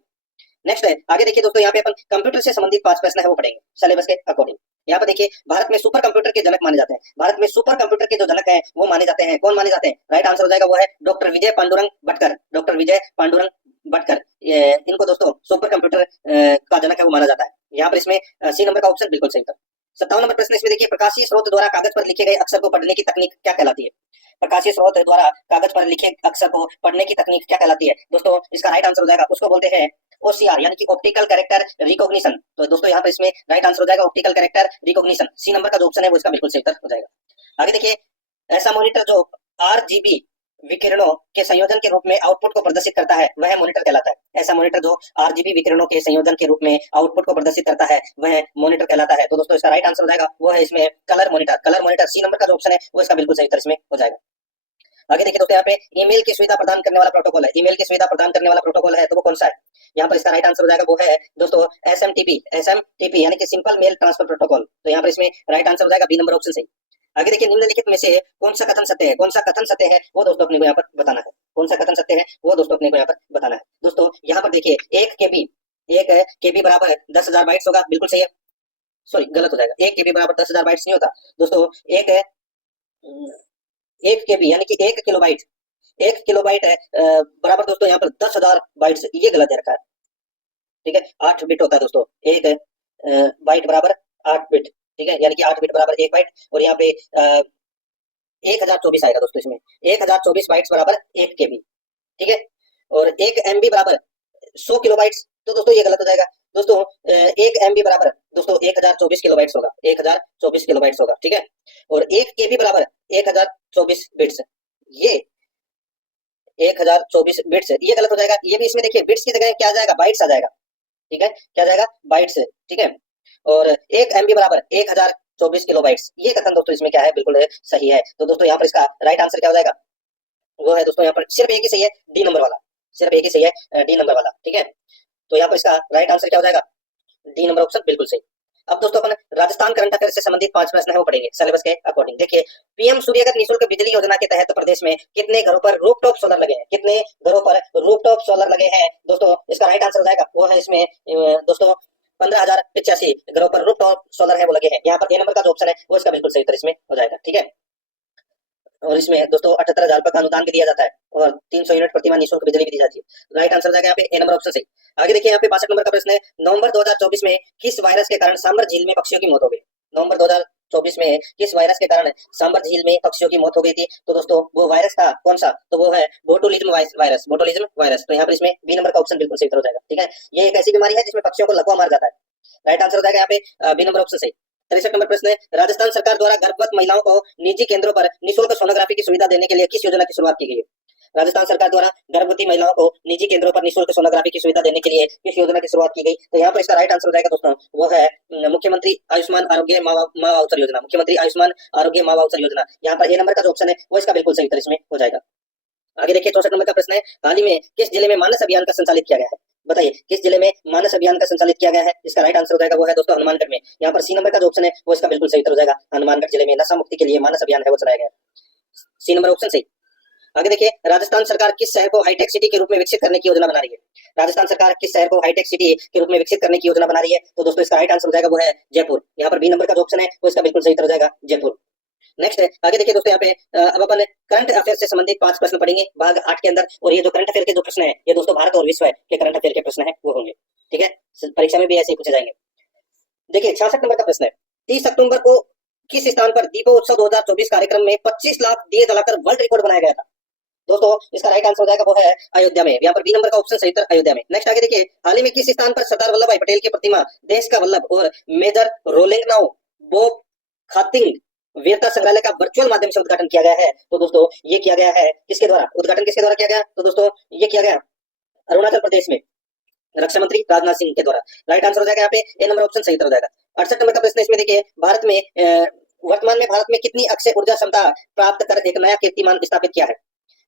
नेक्स्ट है, आगे देखिए दोस्तों, यहाँ पे अपन कंप्यूटर से संबंधित 5 प्रश्न है वो पढ़ेंगे सिलेबस के अकॉर्डिंग। यहाँ पर देखिए, भारत में सुपर कंप्यूटर के जनक माने जाते हैं, भारत में सुपर कंप्यूटर के जो जनक हैं वो माने जाते हैं, कौन माने जाते हैं। राइट आंसर हो जाएगा वो है डॉक्टर विजय पांडुरंग भटकर, डॉक्टर विजय पांडुरंग भटकर, इनको दोस्तों सुपर कंप्यूटर का जनक है वो माना जाता है। यहाँ पर इसमें सी नंबर का ऑप्शन बिल्कुल सही था। 57 नंबर प्रश्न इसमें देखिए, प्रकाशीय स्रोत द्वारा कागज पर लिखे गए अक्षर को पढ़ने की तकनीक क्या कहलाती है। प्रकाशीय स्रोत द्वारा कागज पर लिखे अक्षर को पढ़ने की तकनीक क्या कहलाती है। दोस्तों इसका राइट आंसर हो जाएगा, उसको बोलते हैं ओसीआर यानी कि ऑप्टिकल कैरेक्टर रिकॉग्निशन। तो दोस्तों यहाँ पर इसमें राइट आंसर हो जाएगा optical character recognition, C number का जो ऑप्शन है वो इसका बिल्कुल सही उत्तर हो जाएगा। आगे देखिए, ऐसा मॉनिटर जो आरजीबी विकिरणों के संयोजन के रूप में आउटपुट को प्रदर्शित करता है वह मॉनिटर कहलाता है। ऐसा मॉनिटर जो आरजीबी विकिरणों के संयोजन के रूप में आउटपुट को प्रदर्शित करता है वह मॉनिटर कहलाता है। तो दोस्तों इसका राइट आंसर हो जाएगा वो है इसमें colour monitor, colour monitor, C number का जो ऑप्शन है वो इसका बिल्कुल सही उत्तर इसमें हो जाएगा। आगे देखिए दोस्तों, यहाँ पे ईमेल की सुविधा प्रदान करने वाला प्रोटोकॉल है, ईमेल की सुविधा प्रदान करने वाला प्रोटोकॉल है तो वो कौन सा है। यहाँ पर इसका राइट आंसर हो जाएगा वो है दोस्तों एसएमटीपी यानी कि सिंपल मेल ट्रांसफर प्रोटोकॉल। तो यहाँ पर इसमें राइट आंसर हो जाएगा बी नंबर ऑप्शन सही। आगे देखिए, निम्नलिखित में से कौन सा कथन सत्य है, कौन सा कथन सत्य है वो दोस्तों अपने को यहाँ पर बताना है, कौन सा कथन सत्य है वो दोस्तों अपने को यहाँ पर बताना है। दोस्तों यहाँ पर देखिए, एक केबी बराबर 10,000 बाइट्स होगा, बिल्कुल सही है, सॉरी गलत हो जाएगा, 1 केबी बराबर 10,000 बाइट्स नहीं होता दोस्तों। एक केबी यानी कि 1 किलोबाइट, 1 किलोबाइट है बराबर दोस्तों यहाँ पर 10,000 बाइट्स, ये गलत दे रखा है, ठीक है। 8 बिट होता है दोस्तों, 1 बाइट बराबर 8 बिट, ठीक है, यानी कि 8 बिट बराबर 1 बाइट, और यहाँ पे 1024 आएगा दोस्तों, इसमें 1024 बाइट्स बराबर 1 केबी, ठीक है, और 1 MB बराबर 100 किलोबाइट्स। तो दोस्तों ये गलत हो जाएगा, दोस्तों 1 MB बराबर दोस्तों 1024 किलोबाइट्स होगा, 1024 किलोबाइट्स होगा, ठीक है। और 1 KB बराबर 1024 बिट्स, ये 1024 बिट्स, ये गलत हो जाएगा। ये भी इसमें देखिए बिट्स की जगह क्या आ जाएगा, बाइट्स आ जाएगा, ठीक है, क्या आ जाएगा, बाइट्स, ठीक है। और 1 MB बराबर 1024 किलोबाइट्स, ये कथन दोस्तों इसमें क्या है, बिल्कुल सही है। तो दोस्तों यहाँ पर इसका राइट आंसर क्या हो जाएगा, वो है दोस्तों यहाँ पर सिर्फ एक ही सही है, डी नंबर वाला, सिर्फ एक ही सही है, डी नंबर वाला, ठीक है। तो यहाँ पर इसका राइट आंसर क्या हो जाएगा, डी नंबर ऑप्शन बिल्कुल सही। अब दोस्तों अपन राजस्थान करंट अफेयर से संबंधित 5 प्रश्न है वो पढ़ेंगे सिलेबस के अकॉर्डिंग। देखिए, पीएम सूर्यघर निःशुल्क बिजली योजना के तहत प्रदेश में कितने घरों पर रूफटॉप सोलर लगे हैं, कितने घरों पर रूफटॉप सोलर लगे हैं दोस्तों, इसका राइट आंसर हो जाएगा वो है इसमें दोस्तों 15,085 घरों पर रूफटॉप सोलर है वो लगे हैं। यहाँ पर ए नंबर का जो ऑप्शन है वो इसका बिल्कुल सही उत्तर इसमें हो जाएगा, ठीक है। और इसमें दोस्तों 78,000 रुपए का अनुदान भी दिया जाता है और 300 यूनिट प्रतिमाह निःशुल्क बिजली भी दी जाती है। राइट आंसर हो जाएगा यहाँ पे ए नंबर ऑप्शन सही। आगे देखिए, यहाँ पे 62 नंबर का प्रश्न है, नवंबर 2024 में किस वायरस के कारण सांबर झील में पक्षियों की मौत हो गई, नवंबर 2024 में किस वायरस के कारण सांबर झील में पक्षियों की मौत हो गई थी। तो दोस्तों वो वायरस था कौन सा, तो वो है बोटुलिज्म वायरस, बोटुलिज्म वायरस। तो यहाँ पर इसमें बी नंबर का ऑप्शन बिल्कुल सही उत्तर हो जाएगा, ठीक है। ये एक ऐसी बीमारी है जिसमें पक्षियों को लकवा मार जाता है। राइट आंसर हो जाएगा यहाँ पे बी नंबर ऑप्शन सही। 63 नंबर प्रश्न है, राजस्थान सरकार द्वारा गर्भवती महिलाओं को निजी केंद्रों पर निःशुल्क सोनोग्राफी की सुविधा देने के लिए किस योजना की शुरुआत की गई है। राजस्थान सरकार द्वारा गर्भवती महिलाओं को निजी केंद्रों पर निःशुल्क सोनोग्राफी की सुविधा देने के लिए किस योजना की शुरुआत की गई। तो यहाँ पर इसका राइट आंसर हो जाएगा दोस्तों वो है मुख्यमंत्री आयुष्मान आरोग्य माँ वाउचर योजना, मुख्यमंत्री आयुष्मान आरोग्य माँ वाउचर योजना। यहाँ पर ए नंबर का जो ऑप्शन है वो इसका बिल्कुल सही उत्तर इसमें हो जाएगा। आगे देखिए, 64 नंबर का प्रश्न है, हाल ही में किस जिले में मानस अभियान का संचालित किया गया है, बताइए किस जिले में मानस अभियान का संचालित किया गया है। इसका राइट आंसर हो जाएगा वो है दोस्तों हनुमानगढ़ में। यहाँ पर सी नंबर का जो ऑप्शन है वो इसका बिल्कुल सही उत्तर हो जाएगा, हनुमानगढ़ जिले में नशा मुक्ति के लिए मानस अभियान है वो चलाया गया, सी नंबर ऑप्शन सही। आगे देखिए, राजस्थान सरकार किस शहर को हाईटेक सिटी के रूप में विकसित करने की योजना बना रही है, राजस्थान सरकार किस शहर को हाईटेक सिटी के रूप में विकसित करने की योजना बना रही है। तो दोस्तों इसका राइट आंसर हो जाएगा वो है जयपुर। यहाँ पर बी नंबर का जो ऑप्शन है वो इसका बिल्कुल सही उत्तर हो जाएगा, जयपुर। नेक्स्ट है, आगे देखिए दोस्तों, यहाँ पे अब अपन करंट अफेयर से संबंधित 5 प्रश्न पढ़ेंगे भाग 8 के अंदर। और ये जो करंट अफेयर के जो प्रश्न है ये दोस्तों भारत और विश्व के करंट अफेयर के प्रश्न है वो होंगे, ठीक है, परीक्षा में भी ऐसे ही पूछे जाएंगे। देखिए 66 नंबर का प्रश्न है, 30 अक्टूबर को किस स्थान पर दीपोत्सव 2024 कार्यक्रम में 25 लाख दिए जलाकर वर्ल्ड रिकॉर्ड बनाया गया था। दोस्तों इसका राइट आंसर हो जाएगा वो है अयोध्या में। यहाँ पर बी नंबर का ऑप्शन सही उत्तर अयोध्या में। नेक्स्ट आगे देखिए, हाल ही में किस स्थान पर सरदार वल्लभ भाई पटेल की प्रतिमा, देश का वल्लभ और मेजर रोलिंगनाउ बोब खातिंग वीरता संग्रहालय का वर्चुअल माध्यम से उद्घाटन किया गया है। तो दोस्तों ये किया गया है किसके द्वारा, उद्घाटन किसके द्वारा किया गया, तो दोस्तों ये किया गया अरुणाचल प्रदेश में रक्षा मंत्री राजनाथ सिंह के द्वारा। राइट आंसर हो जाएगा यहाँ पे ए नंबर ऑप्शन सही उत्तर हो जाएगा। 68 नंबर का प्रश्न इसमें देखिए, भारत में वर्तमान में भारत में कितनी अक्षय ऊर्जा क्षमता प्राप्त कर एक नया कीर्तिमान स्थापित किया है।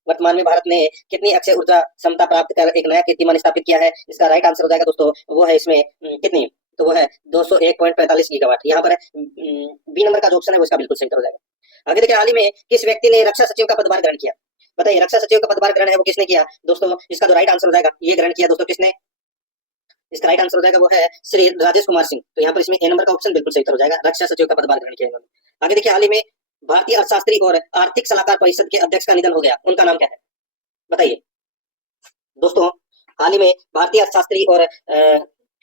वर्तमान में भारत ने कितनी अक्षय ऊर्जा क्षमता प्राप्त कर एक नया कीर्तिमान स्थापित किया है। इसका राइट आंसर हो जाएगा दोस्तों वो है इसमें कितनी, तो वो है 201.45 गीगावाट। यहाँ पर बी नंबर का जो ऑप्शन है वो इसका बिल्कुल सही हो जाएगा। आगे देखिए, हाल ही में किस व्यक्ति ने रक्षा सचिव का पदभार ग्रहण किया, बताइए रक्षा सचिव का पदभार ग्रहण है वो किसने किया। दोस्तों इसका जो राइट आंसर हो जाएगा, ये ग्रहण किया दोस्तों किसने, इसका राइट आंसर हो जाएगा वो है श्री राजेश कुमार सिंह। तो यहाँ पर इसमें ए नंबर का ऑप्शन बिल्कुल सही हो जाएगा, रक्षा सचिव का पदभार ग्रहण किया इन्होंने। आगे देखिए, हाल ही में भारतीय अर्थशास्त्री और आर्थिक सलाहकार परिषद के अध्यक्ष का निधन हो गया, उनका नाम क्या है, बताइए। दोस्तों हाल ही में भारतीय अर्थशास्त्री और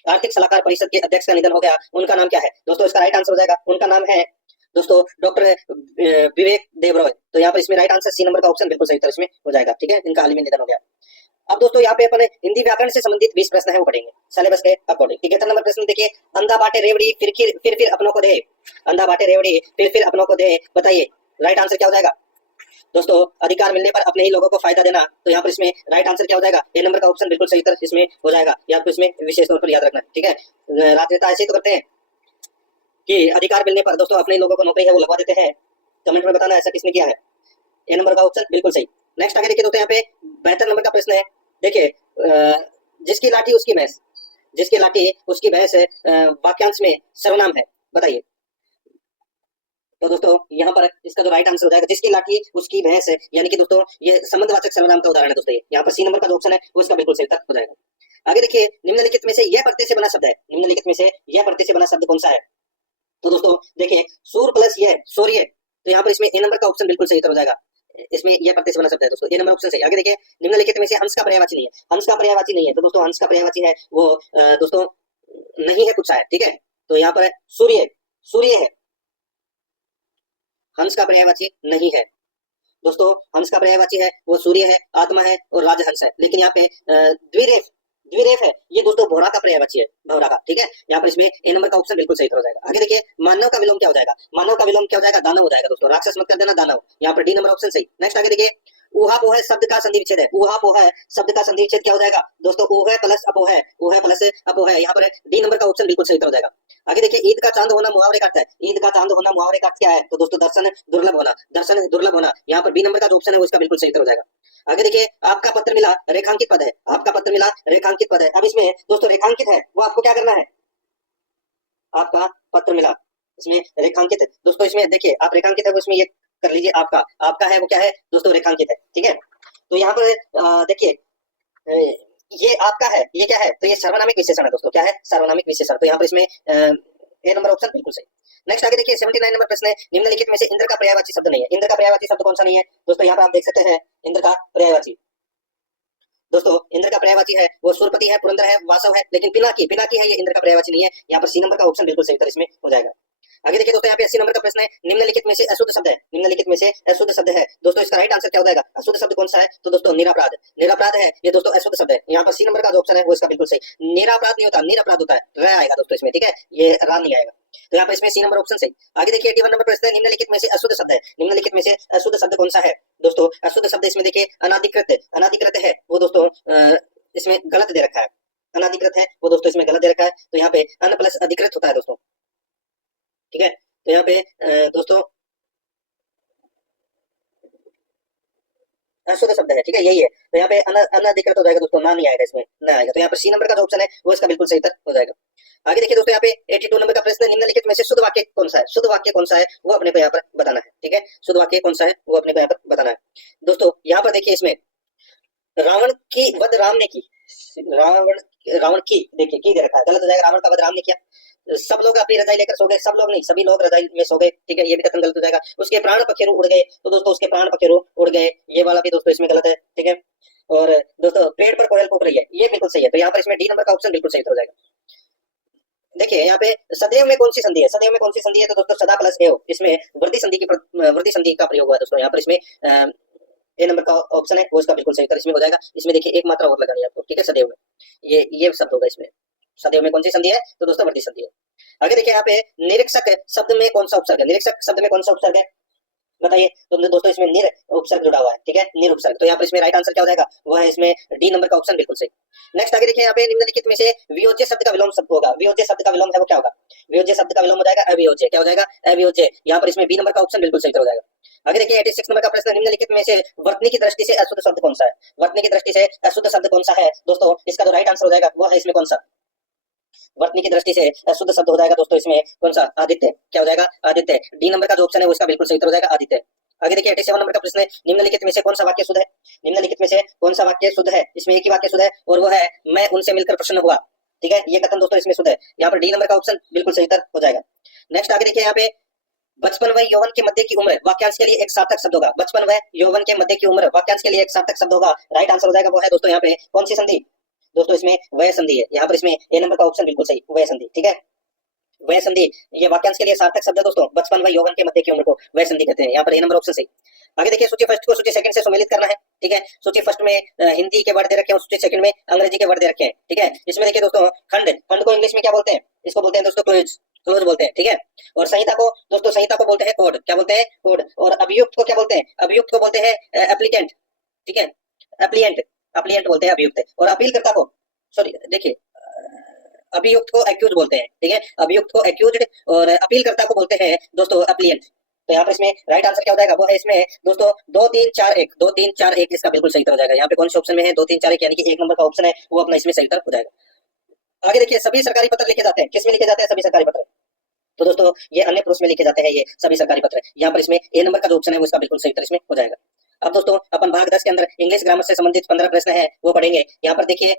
आर्थिक सलाहकार परिषद के अध्यक्ष का निधन हो गया, उनका नाम क्या है। दोस्तों इसका राइट आंसर हो जाएगा, उनका नाम है दोस्तों डॉक्टर विवेक देबरॉय। तो यहाँ पर इसमें राइट आंसर सी नंबर का ऑप्शन बिल्कुल सही उत्तर इसमें हो जाएगा, ठीक है, इनका हाल ही में निधन हो गया। अब दोस्तों यहाँ पे अपन हिंदी व्याकरण से संबंधित 20 प्रश्न है वो पढ़ेंगे सिलेबस के अकॉर्डिंग। 73 नंबर प्रश्न देखिए, अंधा बाटे रेवड़ी फिर अपनों को दे, अंधा बाटे रेवड़ी फिर अपनों को दे, बताइए राइट आंसर क्या हो जाएगा। दोस्तों अधिकार मिलने पर अपने ही लोगों को फायदा देना। तो यहाँ पर इसमें राइट आंसर क्या हो जाएगा, ए नंबर का ऑप्शन बिल्कुल सही उत्तर इसमें हो जाएगा। या आपको इसमें विशेष तौर पर याद रखना, ठीक है। राजनेता ऐसे ही तो करते हैं कि अधिकार मिलने पर दोस्तों अपने लोगों को नौकरी है वो लगवा देते हैं। कमेंट में बताना ऐसा किसने किया है, ए नंबर का ऑप्शन बिल्कुल सही। नेक्स्ट आगे देखिए दोस्तों, यहाँ पे 72 नंबर का प्रश्न है, देखिए जिसकी लाठी उसकी भैंस, जिसकी लाठी उसकी भैंस वाक्यांश में सर्वनाम है, बताइए। तो दोस्तों यहाँ पर इसका जो राइट आंसर हो जाएगा, जिसकी लाठी उसकी भैंस, यानी कि दोस्तों ये संबंधवाचक सर्वनाम का उदाहरण है दोस्तों। यहाँ पर सी नंबर का जो ऑप्शन है वो इसका बिल्कुल सही उत्तर हो जाएगा। आगे देखिए, निम्नलिखित में से यह प्रत्यय से बना शब्द है, निम्नलिखित में से यह प्रत्यय से बना शब्द कौन सा है। तो दोस्तों देखिए सूर प्लस ये सौर्य, तो यहाँ पर इसमें ए नंबर का ऑप्शन बिल्कुल सही उत्तर हो जाएगा। इसमें यह प्रत्यय से बना शब्द है दोस्तों, ए नंबर ऑप्शन सही। आगे देखिए, निम्नलिखित में से हंस का पर्यायवाची नहीं है, हंस का पर्यायवाची नहीं है। तो दोस्तों हंस का पर्यायवाची है वो दोस्तों नहीं है, पूछा है, ठीक है। तो यहाँ पर सूर्य, सूर्य है, हंस का पर्यायवाची नहीं है दोस्तों। हंस का पर्यायवाची है वो सूर्य है, आत्मा है और राजहंस है। लेकिन यहाँ पे द्विरेफ द्विरेफ है, ये दोस्तों भौरा का पर्यायवाची है, भौरा का, ठीक है। यहाँ पर इसमें ए नंबर का ऑप्शन बिल्कुल सही हो जाएगा। आगे देखिए, मानव का विलोम क्या हो जाएगा, मानव का विलोम क्या हो जाएगा, दानव हो जाएगा दोस्तों, राक्षस मत कर देना, दानव। यहाँ पर डी नंबर ऑप्शन सही। नेक्स्ट आगे देखिए, ऊहापोह शब्द का संधि विच्छेद है, ऊहापोह शब्द का संधि विच्छेद क्या हो जाएगा दोस्तों, ऊह प्लस अपोह, ऊह प्लस अपोह। यहाँ पर डी नंबर का ऑप्शन बिल्कुल सही हो जाएगा। आगे देखिए, ईद का चांद होना मुहावरे का अर्थ है, ईद का चांद होना मुहावरे का अर्थ क्या है, तो दोस्तों दर्शन दुर्लभ होना, दर्शन दुर्लभ होना। यहाँ पर बी नंबर का जो ऑप्शन है वो इसका बिल्कुल सही हो जाएगा। आगे देखिए, आपका पत्र मिला रेखांकित पद है, आपका पत्र मिला रेखांकित पद है। अब इसमें दोस्तों रेखांकित है, वो आपको क्या करना है, आपका पत्र मिला, इसमें रेखांकित है दोस्तों, इसमें देखिए आप रेखांकित है वो इसमें ये कर लीजिए, आपका आपका है वो क्या है दोस्तों, रेखांकित है, ठीक है। तो यहाँ पर देखिए, ये आपका है, ये क्या है, तो ये सर्वनामिक विशेषण है दोस्तों, क्या है, सर्वनामिक विशेषण। तो यहाँ पर इसमें ए नंबर ऑप्शन बिल्कुल सही। नेक्स्ट आगे देखिए, 79 नंबर प्रश्न है, निम्नलिखित में से इंद्र का पर्यायवाची शब्द नहीं है, इंद्र का पर्यायवाची शब्द कौन सा नहीं है दोस्तों, यहाँ पर आप देख सकते हैं इंद्र का पर्यायवाची, दोस्तों इंद्र का पर्यायवाची है वो सुरपति है, पुरंदर है, वासव है, लेकिन पिनाकी, पिनाकी है, ये इंद्र का पर्यायवाची नहीं है। यहाँ पर सी नंबर का ऑप्शन बिल्कुल सही उत्तर इसमें हो जाएगा। आगे देखिए दोस्तों, यहाँ पे 80 नंबर का प्रश्न है, निम्नलिखित में से अशुद्ध शब्द है, निम्नलिखित में से अशुद्ध शब्द है दोस्तों, इसका राइट आंसर क्या हो जाएगा, अशुद्ध शब्द कौन सा है, तो दोस्तों निरापराध, निरापराध है ये दोस्तों अशुद्ध शब्द है। यहाँ पर सी नंबर का जो ऑप्शन है वो इसका बिल्कुल सही, निरापराध नहीं होता, निरापराध होता है, र आएगा दोस्तों इसमें, ठीक है, ये रा नहीं आएगा। तो यहाँ पर इसमें सी नंबर ऑप्शन सही। आगे देखिए, 81 नंबर प्रश्न है, निम्नलिखित में से अशुद्ध शब्द है, निम्नलिखित में से अशुद्ध शब्द कौन सा है दोस्तों, अशुद्ध शब्द इसमें देखिए अनाधिकृत, अनाधिकृत है वो दोस्तों इसमें गलत दे रखा है, अनाधिकृत है वो दोस्तों इसमें गलत दे रखा है। तो यहाँ पे अन प्लस अधिकृत होता है दोस्तों, ठीक है। तो यहाँ पे दोस्तों अशुद्ध शब्द है, ठीक है, यही है। तो यहाँ पे अनाधिकृत हो जाएगा दोस्तों, ना नहीं आएगा, इसमें ना आएगा। तो यहाँ पर सी नंबर का जो ऑप्शन है वो इसका बिल्कुल सही उत्तर हो जाएगा। आगे देखिए दोस्तों, यहाँ पे 82 नंबर का प्रश्न, निम्नलिखित में से शुद्ध वाक्य कौन सा है, शुद्ध वाक्य कौन सा है वो अपने को यहाँ पर बताना है, ठीक है, शुद्ध वाक्य कौन सा है वो अपने को यहाँ पर बताना है दोस्तों। यहाँ पर देखिए, इसमें रावण की वध राम ने की, रावण रावण की देखिए की दे रखा है, गलत हो जाएगा, रावण का वध राम ने किया, सब लोग अपनी रजाई लेकर सो गए, सब लोग नहीं, सभी लोग रजाई में सो गए, ठीक है, ये भी कथन गलत हो जाएगा। उसके प्राण पखेरु उड़ गए, तो दोस्तों उसके प्राण पखेरु उड़ गए, ये वाला भी दोस्तों इसमें गलत है, ठीक है। और दोस्तों पेड़ पर कोयल कूक रही है, ये बिल्कुल सही है। तो यहाँ पर इसमें डी नंबर का ऑप्शन बिल्कुल सही हो जाएगा। देखिए यहाँ पे सदैव में कौन सी संधि है, सदैव में कौन सी संधि है, तो दोस्तों सदा प्लस एव, इसमें वृद्धि संधि की वृद्धि संधि का प्रयोग हुआ है दोस्तों। यहाँ पर इसमें ए नंबर का ऑप्शन है वो इसका बिल्कुल सही उत्तर इसमें हो जाएगा। इसमें देखिए एक मात्रा और लगानी है आपको, ठीक है, सदैव में, ये शब्द होगा इसमें, सदैव में कौन सी संधि है, तो दोस्तों वृद्धि संधि है। आगे देखिए, यहाँ पे निरीक्षक शब्द में कौन सा उपसर्ग है, निरीक्षक शब्द में कौन सा उपसर्ग है बताइए, तो दोस्तों इसमें निर उपसर्ग जुड़ा हुआ है, ठीक है, निर उपसर्ग। तो यहाँ पर इसमें राइट आंसर क्या हो जाएगा, वो है इसमें डी नंबर का ऑप्शन बिल्कुल सही। नेक्स्ट आगे देखिए, यहाँ पे निम्नलिखित में से वियोज्य शब्द का विलोम शब्द होगा, वियोज्य शब्द का विलोम है वो क्या होगा, वियोज्य शब्द का विलोम हो जाएगा अवियोज्य, क्या हो जाएगा, अवियोज्य। यहाँ पर इसमें बी नंबर का ऑप्शन बिल्कुल सही हो जाएगा। आगे देखिए, 86 नंबर का प्रश्न, निम्नलिखित में से वर्तनी की दृष्टि से अशुद्ध शब्द कौन सा है, वर्तनी की दृष्टि से अशुद्ध शब्द कौन सा है दोस्तों, इसका जो राइट आंसर हो जाएगा वो है इसमें कौन सा, वर्तनी की दृष्टि से अशुद्ध शब्द हो जाएगा दोस्तों इसमें कौन सा, आदित्य, क्या हो जाएगा, आदित्य। डी नंबर का जो ऑप्शन है वो इसका बिल्कुल सही हो जाएगा, आदित्य। आगे देखिए, 87 नंबर का प्रश्न है, निम्नलिखित में से कौन सा वाक्य शुद्ध है, निम्नलिखित में से कौन सा वाक्य शुद्ध है, इसमें एक ही वाक्य शुद्ध है और वो है मैं उनसे मिलकर प्रसन्न हुआ, ठीक है, ये कथन दोस्तों इसमें शुद्ध है। यहाँ पर डी नंबर का ऑप्शन बिल्कुल सही उत्तर हो जाएगा। नेक्स्ट आगे देखिए, यहाँ पे बचपन व यौवन के मध्य की उम्र वाक्यांश के लिए एक सार्थक शब्द होगा, बचपन व यौवन के मध्य की उम्र वाक्यांश के लिए एक सार्थक शब्द होगा, राइट आंसर हो जाएगा वो है दोस्तों यहाँ पे कौन सी संधि दोस्तों, इसमें वय संधि है। यहाँ पर इसमें ए नंबर का ऑप्शन बिल्कुल सही, वय संधि, ठीक है, वय संधि ये वाक्यांश के लिए सार्थक शब्द है दोस्तों, बचपन व यौवन के मध्य की उम्र को वय संधि कहते हैं। यहाँ पर ए नंबर ऑप्शन सही। आगे देखिए, सूची फर्स्ट को सूची सेकंड से सम्मिलित करना है, ठीक है, सूची फर्स्ट में हिंदी के वर्ड दे रखे हैं, सूची सेकंड में अंग्रेजी के वर्ड दे रखे हैं, ठीक है। इसमें देखिए दोस्तों, खंड, खंड को इंग्लिश में क्या बोलते हैं, इसको बोलते हैं दोस्तों क्लोज, क्लोज बोलते हैं, ठीक है। और संहिता को दोस्तों, संहिता को बोलते हैं कोड, क्या बोलते हैं, कोड। और अभियुक्त को क्या बोलते हैं, अभियुक्त को बोलते हैं एप्लीकेंट, ठीक है, एप्लिएंट, एप्लिएंट बोलते हैं अभियुक्त। और अपीलकर्ता को, सॉरी देखिए, अभियुक्त को एक्यूज बोलते हैं, ठीक है, अभियुक्त को एक्यूज्ड और अपीलकर्ता को बोलते हैं दोस्तों अपीलिएंट। तो यहाँ पर इसमें राइट आंसर क्या हो जाएगा, वो है इसमें दोस्तों 2 3 4 1, 2 3 4 1 इसका बिल्कुल सही उत्तर हो जाएगा। यहाँ पे कौन से ऑप्शन में है 2 3 4 1, यानी कि एक नंबर का ऑप्शन है वो अपना इसमें सही उत्तर हो जाएगा। आगे देखिए, सभी सरकारी पत्र लिखे जाते हैं, किसमें लिखे जाते हैं सभी सरकारी पत्र, तो दोस्तों ये अन्य पुरुष में लिखे जाते हैं, ये सभी सरकारी पत्र। यहाँ पर इसमें ए नंबर का जो ऑप्शन है वो इसका बिल्कुल सही उत्तर इसमें हो जाएगा। अब दोस्तों अपन भाग 10 के अंदर इंग्लिश ग्रामर से संबंधित 15 प्रश्न है वो पढ़ेंगे। यहाँ पर देखिए,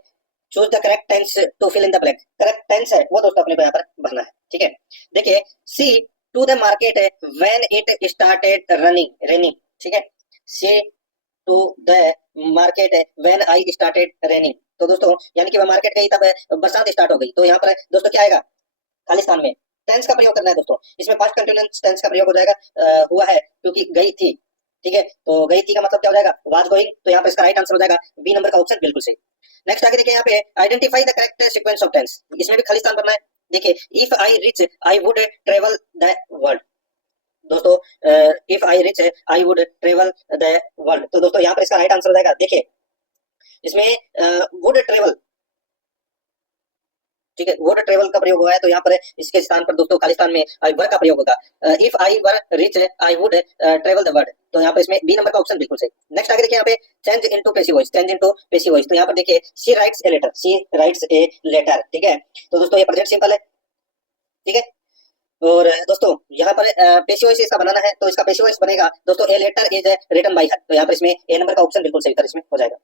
choose the correct tense to fill in the blank, correct tense है वो दोस्तों अपने को यहाँ पर भरना है, ठीक है। देखिए, see to the market when it started raining, ठीक है, see to the market when I started raining. तो दोस्तों यानी कि वह मार्केट गई तब बरसात स्टार्ट हो गई। तो यहाँ पर दोस्तों क्या आएगा, खालिस्तान में टेंस का प्रयोग करना है दोस्तों, इसमें पास्ट कंटिन्यूअस टेंस का प्रयोग हो जाएगा, हुआ है क्योंकि गई थी, ठीक है। तो गई थी का मतलब क्या हो जाएगा, वाज गोइंग। तो यहाँ पर इसका राइट आंसर हो जाएगा बी नंबर का ऑप्शन बिल्कुल सही। नेक्स्ट आगे देखिए यहाँ पे identify the correct sequence of tense, इसमें भी खाली स्थान भरना है। देखिए if I rich I would travel the world, दोस्तों if I rich I would travel the world, तो दोस्तों यहाँ पर इसका राइट आंसर हो जाएगा। देखिए इसमें वुड ट्रेवल, ठीक है, वुड ट्रेवल का प्रयोग हुआ है, तो यहाँ पर इसके स्थान पर दोस्तों खाली स्थान में आई वर का प्रयोग होगा। If I were rich I would travel the world, तो यहाँ पर इसमें बी नंबर का ऑप्शन बिल्कुल सही। नेक्स्ट आगे देखिए यहाँ पे change into passive voice, change into passive voice, तो यहाँ पर देखिए she writes a letter, she writes a letter, ठीक है, तो दोस्तों ये प्रेजेंट सिंपल है, ठीक है। और दोस्तों यहाँ पर पैसिव वॉइस इसका बनाना है, तो इसका पैसिव वॉइस बनेगा दोस्तों a letter is written by her, तो यहाँ पर इसमें ए नंबर का ऑप्शन बिल्कुल सही उत्तर इसमें हो जाएगा।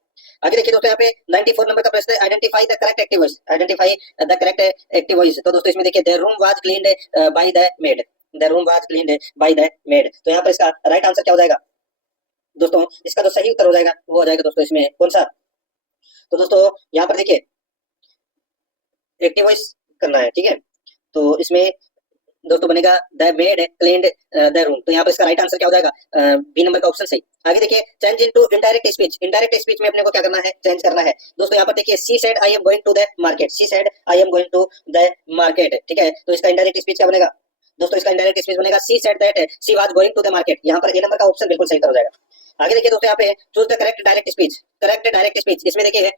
आगे देखिए दोस्तों यहाँ पे 94 नंबर का प्रश्न है, identify the correct active voice, identify the correct active voice, तो दोस्तों इसमें देखिए the room was cleaned by the made, the room was cleaned by the made, तो यहाँ पर इसका राइट आंसर क्या हो जाएगा दोस्तों, इसका जो सही उत्तर हो जाएगा वो हो जाएगा दोस्तों इसमें कौन सा, तो दोस्तों यहाँ पर देखिए एक्टिव वॉइस करना है, ठीक है, तो इसमें दोस्तों बनेगा the made cleaned the room, तो यहाँ पर इसका राइट आंसर क्या हो जाएगा, बी नंबर का ऑप्शन सही। आगे देखिए change into indirect speech, indirect speech में अपने को क्या करना है, चेंज करना है दोस्तों। यहाँ पर देखिए she said I am going to the market, she said I am going to the market, ठीक है, तो इसका इनडायरेक्ट स्पीच क्या बनेगा दोस्तों, इसका इनडायरेक्ट स्पीच बनेगा she said that she was going to the market, यहाँ पर ए नंबर का ऑप्शन बिल्कुल सही हो जाएगा। आगे देखिए दोस्तों यहाँ पे choose the correct direct speech, correct direct speech, इसमें देखिए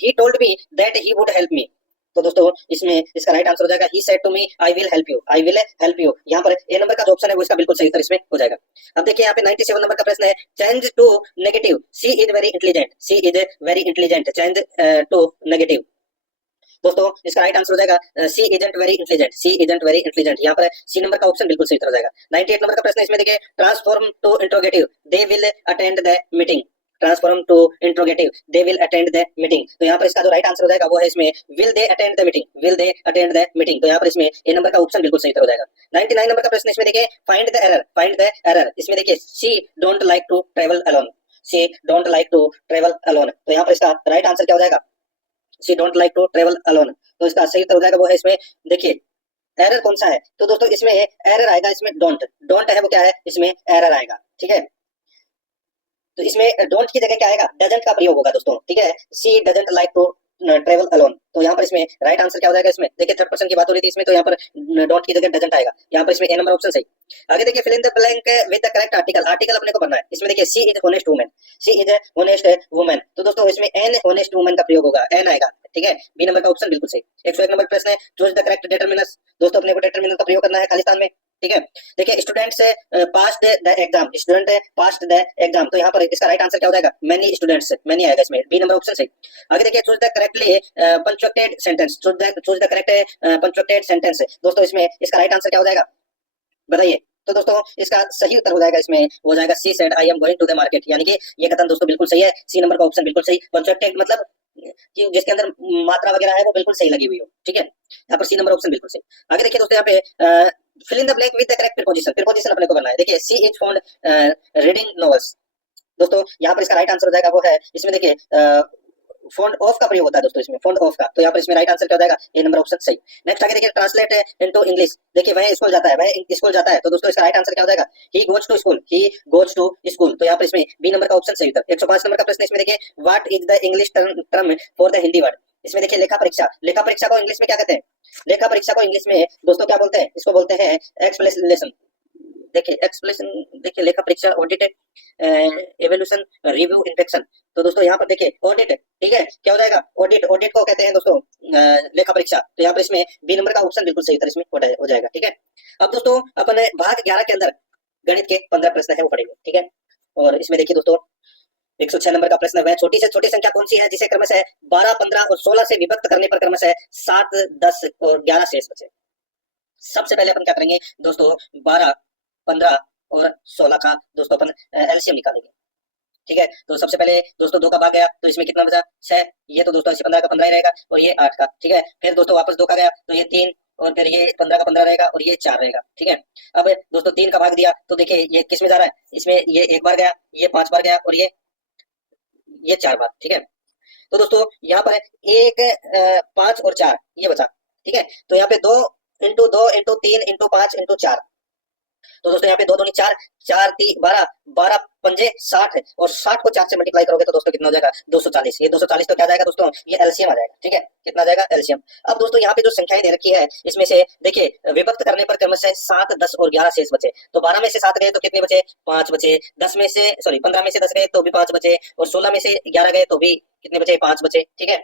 he told me that he would help me, तो दोस्तों इसमें इसका राइट आंसर हो जाएगा he said to me I will help you, I will help you, यहाँ पर ए नंबर का जो ऑप्शन है वो इसका बिल्कुल सही उत्तर इसमें हो जाएगा। अब देखिए यहाँ पे 97 नंबर का प्रश्न है, change to negative, she is very intelligent, she is very intelligent, change to negative, दोस्तों इसका राइट आंसर हो जाएगा she isn't very intelligent, she isn't very intelligent, यहाँ पर सी नंबर का ऑप्शन बिल्कुल सही उत्तर हो जाएगा। 98 नंबर का प्रश्न इसमें देखिए transform to interrogative, they will attend the meeting, transform to interrogative they will attend the meeting, तो यहाँ पर इसका जो राइट आंसर हो जाएगा वो है इसमें will they attend the meeting, will they attend the meeting, तो यहाँ पर इसमें ए नंबर का ऑप्शन बिल्कुल सही उत्तर हो जाएगा। 99 नंबर का प्रश्न इसमें देखिए find the error, find the error, इसमें देखिए she don't like to travel alone, she don't like to travel alone, तो यहाँ पर इसका राइट आंसर क्या हो जाएगा, she don't like to travel alone, तो इसका सही उत्तर हो जाएगा वो है इसमें देखिए एरर कौन सा है, तो दोस्तों इसमें एरर आएगा, इसमें डोंट, डोंट है वो क्या है, इसमें एरर आएगा, ठीक है, तो इसमें डोंट की जगह क्या आएगा, डजंट का प्रयोग होगा दोस्तों, ठीक है, she doesn't like to travel alone, तो यहाँ पर इसमें राइट आंसर क्या हो जाएगा, इसमें देखिए थर्ड पर्सन की बात हो रही थी इसमें, तो यहाँ पर डोंट की जगह डजंट आएगा, यहाँ पर इसमें ए नंबर ऑप्शन सही। आगे देखिए fill in the blank with the correct article, article अपने को बनना है, इसमें देखिए she is honest woman, she is honest woman, तो दोस्तों इसमें एन ऑनेस्ट वुमन का प्रयोग होगा, एन आएगा, ठीक है, बी नंबर का ऑप्शन बिल्कुल सही। 101 नंबर प्रश्न है चूज द करेक्ट डिटरमिनर्स, दोस्तों अपने को डिटरमिनर का प्रयोग करना है खाली स्थान में, ठीक है, देखिए students passed the exam, student passed the exam, तो यहाँ पर इसका राइट आंसर क्या हो जाएगा, मेनी स्टूडेंट्स, मेनी आएगा इसमें, बी नंबर ऑप्शन सही। आगे देखिए choose the correctly punctuated sentence, choose the correct punctuated sentence, दोस्तों इसमें इसका राइट आंसर क्या हो जाएगा बताइए, तो दोस्तों इसका सही उत्तर हो जाएगा, इसमें हो जाएगा she said I am going to the market, यानी कि ये कथन दोस्तों बिल्कुल सही है, सी नंबर का ऑप्शन बिल्कुल सही, पंक्चुएटेड मतलब कि जिसके अंदर मात्रा वगैरह है वो बिल्कुल सही लगी हुई हो, ठीक है, यहाँ पर सी नंबर ऑप्शन बिल्कुल सही। आगे देखिए दोस्तों यहाँ पे fill in the blank with the correct preposition, preposition अपने को करना है, देखिए she is fond reading novels, दोस्तों यहाँ पर इसका राइट आंसर हो जाएगा वो है इसमें देखिए फॉन्ड ऑफ का प्रयोग होता है दोस्तों इसमें, फॉन्ड ऑफ का, तो यहाँ पर इसमें राइट आंसर क्या हो जाएगा, ए नंबर ऑप्शन सही। नेक्स्ट आगे देखिए ट्रांसलेट इनटू इंग्लिश, देखिए वह स्कूल जाता है, वह स्कूल जाता है, तो दोस्तों इसका राइट आंसर क्या हो जाएगा, he goes to school, he goes to school, तो यहाँ पर इसमें बी नंबर का ऑप्शन सही उत्तर। 105 नंबर का प्रश्न इसमें देखिए what is the English term for the Hindi word, इसमें देखिए लेखा परीक्षा, लेखा परीक्षा को इंग्लिश में क्या कहते हैं, लेखा परीक्षा को इंग्लिश में दोस्तों क्या बोलते हैं, इसको बोलते हैं एक्सप्लेनेशन, देखिए एक्सप्लेनेशन, देखिए लेखा परीक्षा ऑडिट एवल्यूशन रिव्यू इंस्पेक्शन, तो दोस्तों यहाँ पर देखिए ऑडिट, ठीक है, क्या हो जाएगा ऑडिट, ऑडिट को कहते हैं दोस्तों लेखा परीक्षा, तो यहाँ पर इसमें बी नंबर का ऑप्शन बिल्कुल सही उत्तर इसमें हो जाएगा, ठीक है। अब दोस्तों अपन भाग 11 के अंदर गणित के 15 प्रश्न है वो पढ़ेंगे, ठीक है, और इसमें देखिए दोस्तों 106 नंबर का प्रश्न है, वह छोटी से छोटी संख्या कौन सी है जिसे क्रमशः 12, 15 और 16 से विभक्त करने पर क्रमशः 7, 10 और 11 शेष बचे। सबसे पहले अपन क्या करेंगे दोस्तों 12, 15 और 16 का दोस्तों अपन एलसीएम निकालेंगे, ठीक है, तो सबसे पहले दोस्तों 2 का भाग गया तो इसमें कितना बचा 6, ये तो दोस्तों 15 का 15 ही रहेगा और ये 8 का, ठीक है, फिर दोस्तों वापस 2 का गया तो ये 3 और फिर ये 15 का 15 रहेगा और ये 4 रहेगा, ठीक है। अब दोस्तों 3 का भाग दिया तो देखिए ये किस में जा रहा है, इसमें ये 1 बार गया, ये 5 बार गया और ये 4 बार, ठीक है, तो दोस्तों यहाँ पर 1, 5 और 4 ये बचा, ठीक है, तो यहाँ पे 2 इंटू 2 इंटू 3 इंटू 5 इंटू 4, तो दोस्तों यहाँ पे 2 दूनी 4, 4 3 12, 12 पंजे 60 और 60 को 4 से मल्टीप्लाई करोगे तो दोस्तों कितना हो जाएगा 240। ये 240 तो क्या जाएगा दोस्तों, ये एलसीएम आ जाएगा। ठीक है, कितना आ जाएगा एलसीएम। अब दोस्तों यहाँ पे जो संख्याएं दे रखी है इसमें से देखिए विभक्त करने पर क्रमशः 7 10 और 11 शेष बचे। तो 12 में से 7 गए तो कितने बचे, 5 बचे। 10 में से सॉरी 15 में से 10 गए तो भी 5 बचे, और 16 में से 11 गए तो भी कितने बचे, 5 बचे। ठीक है,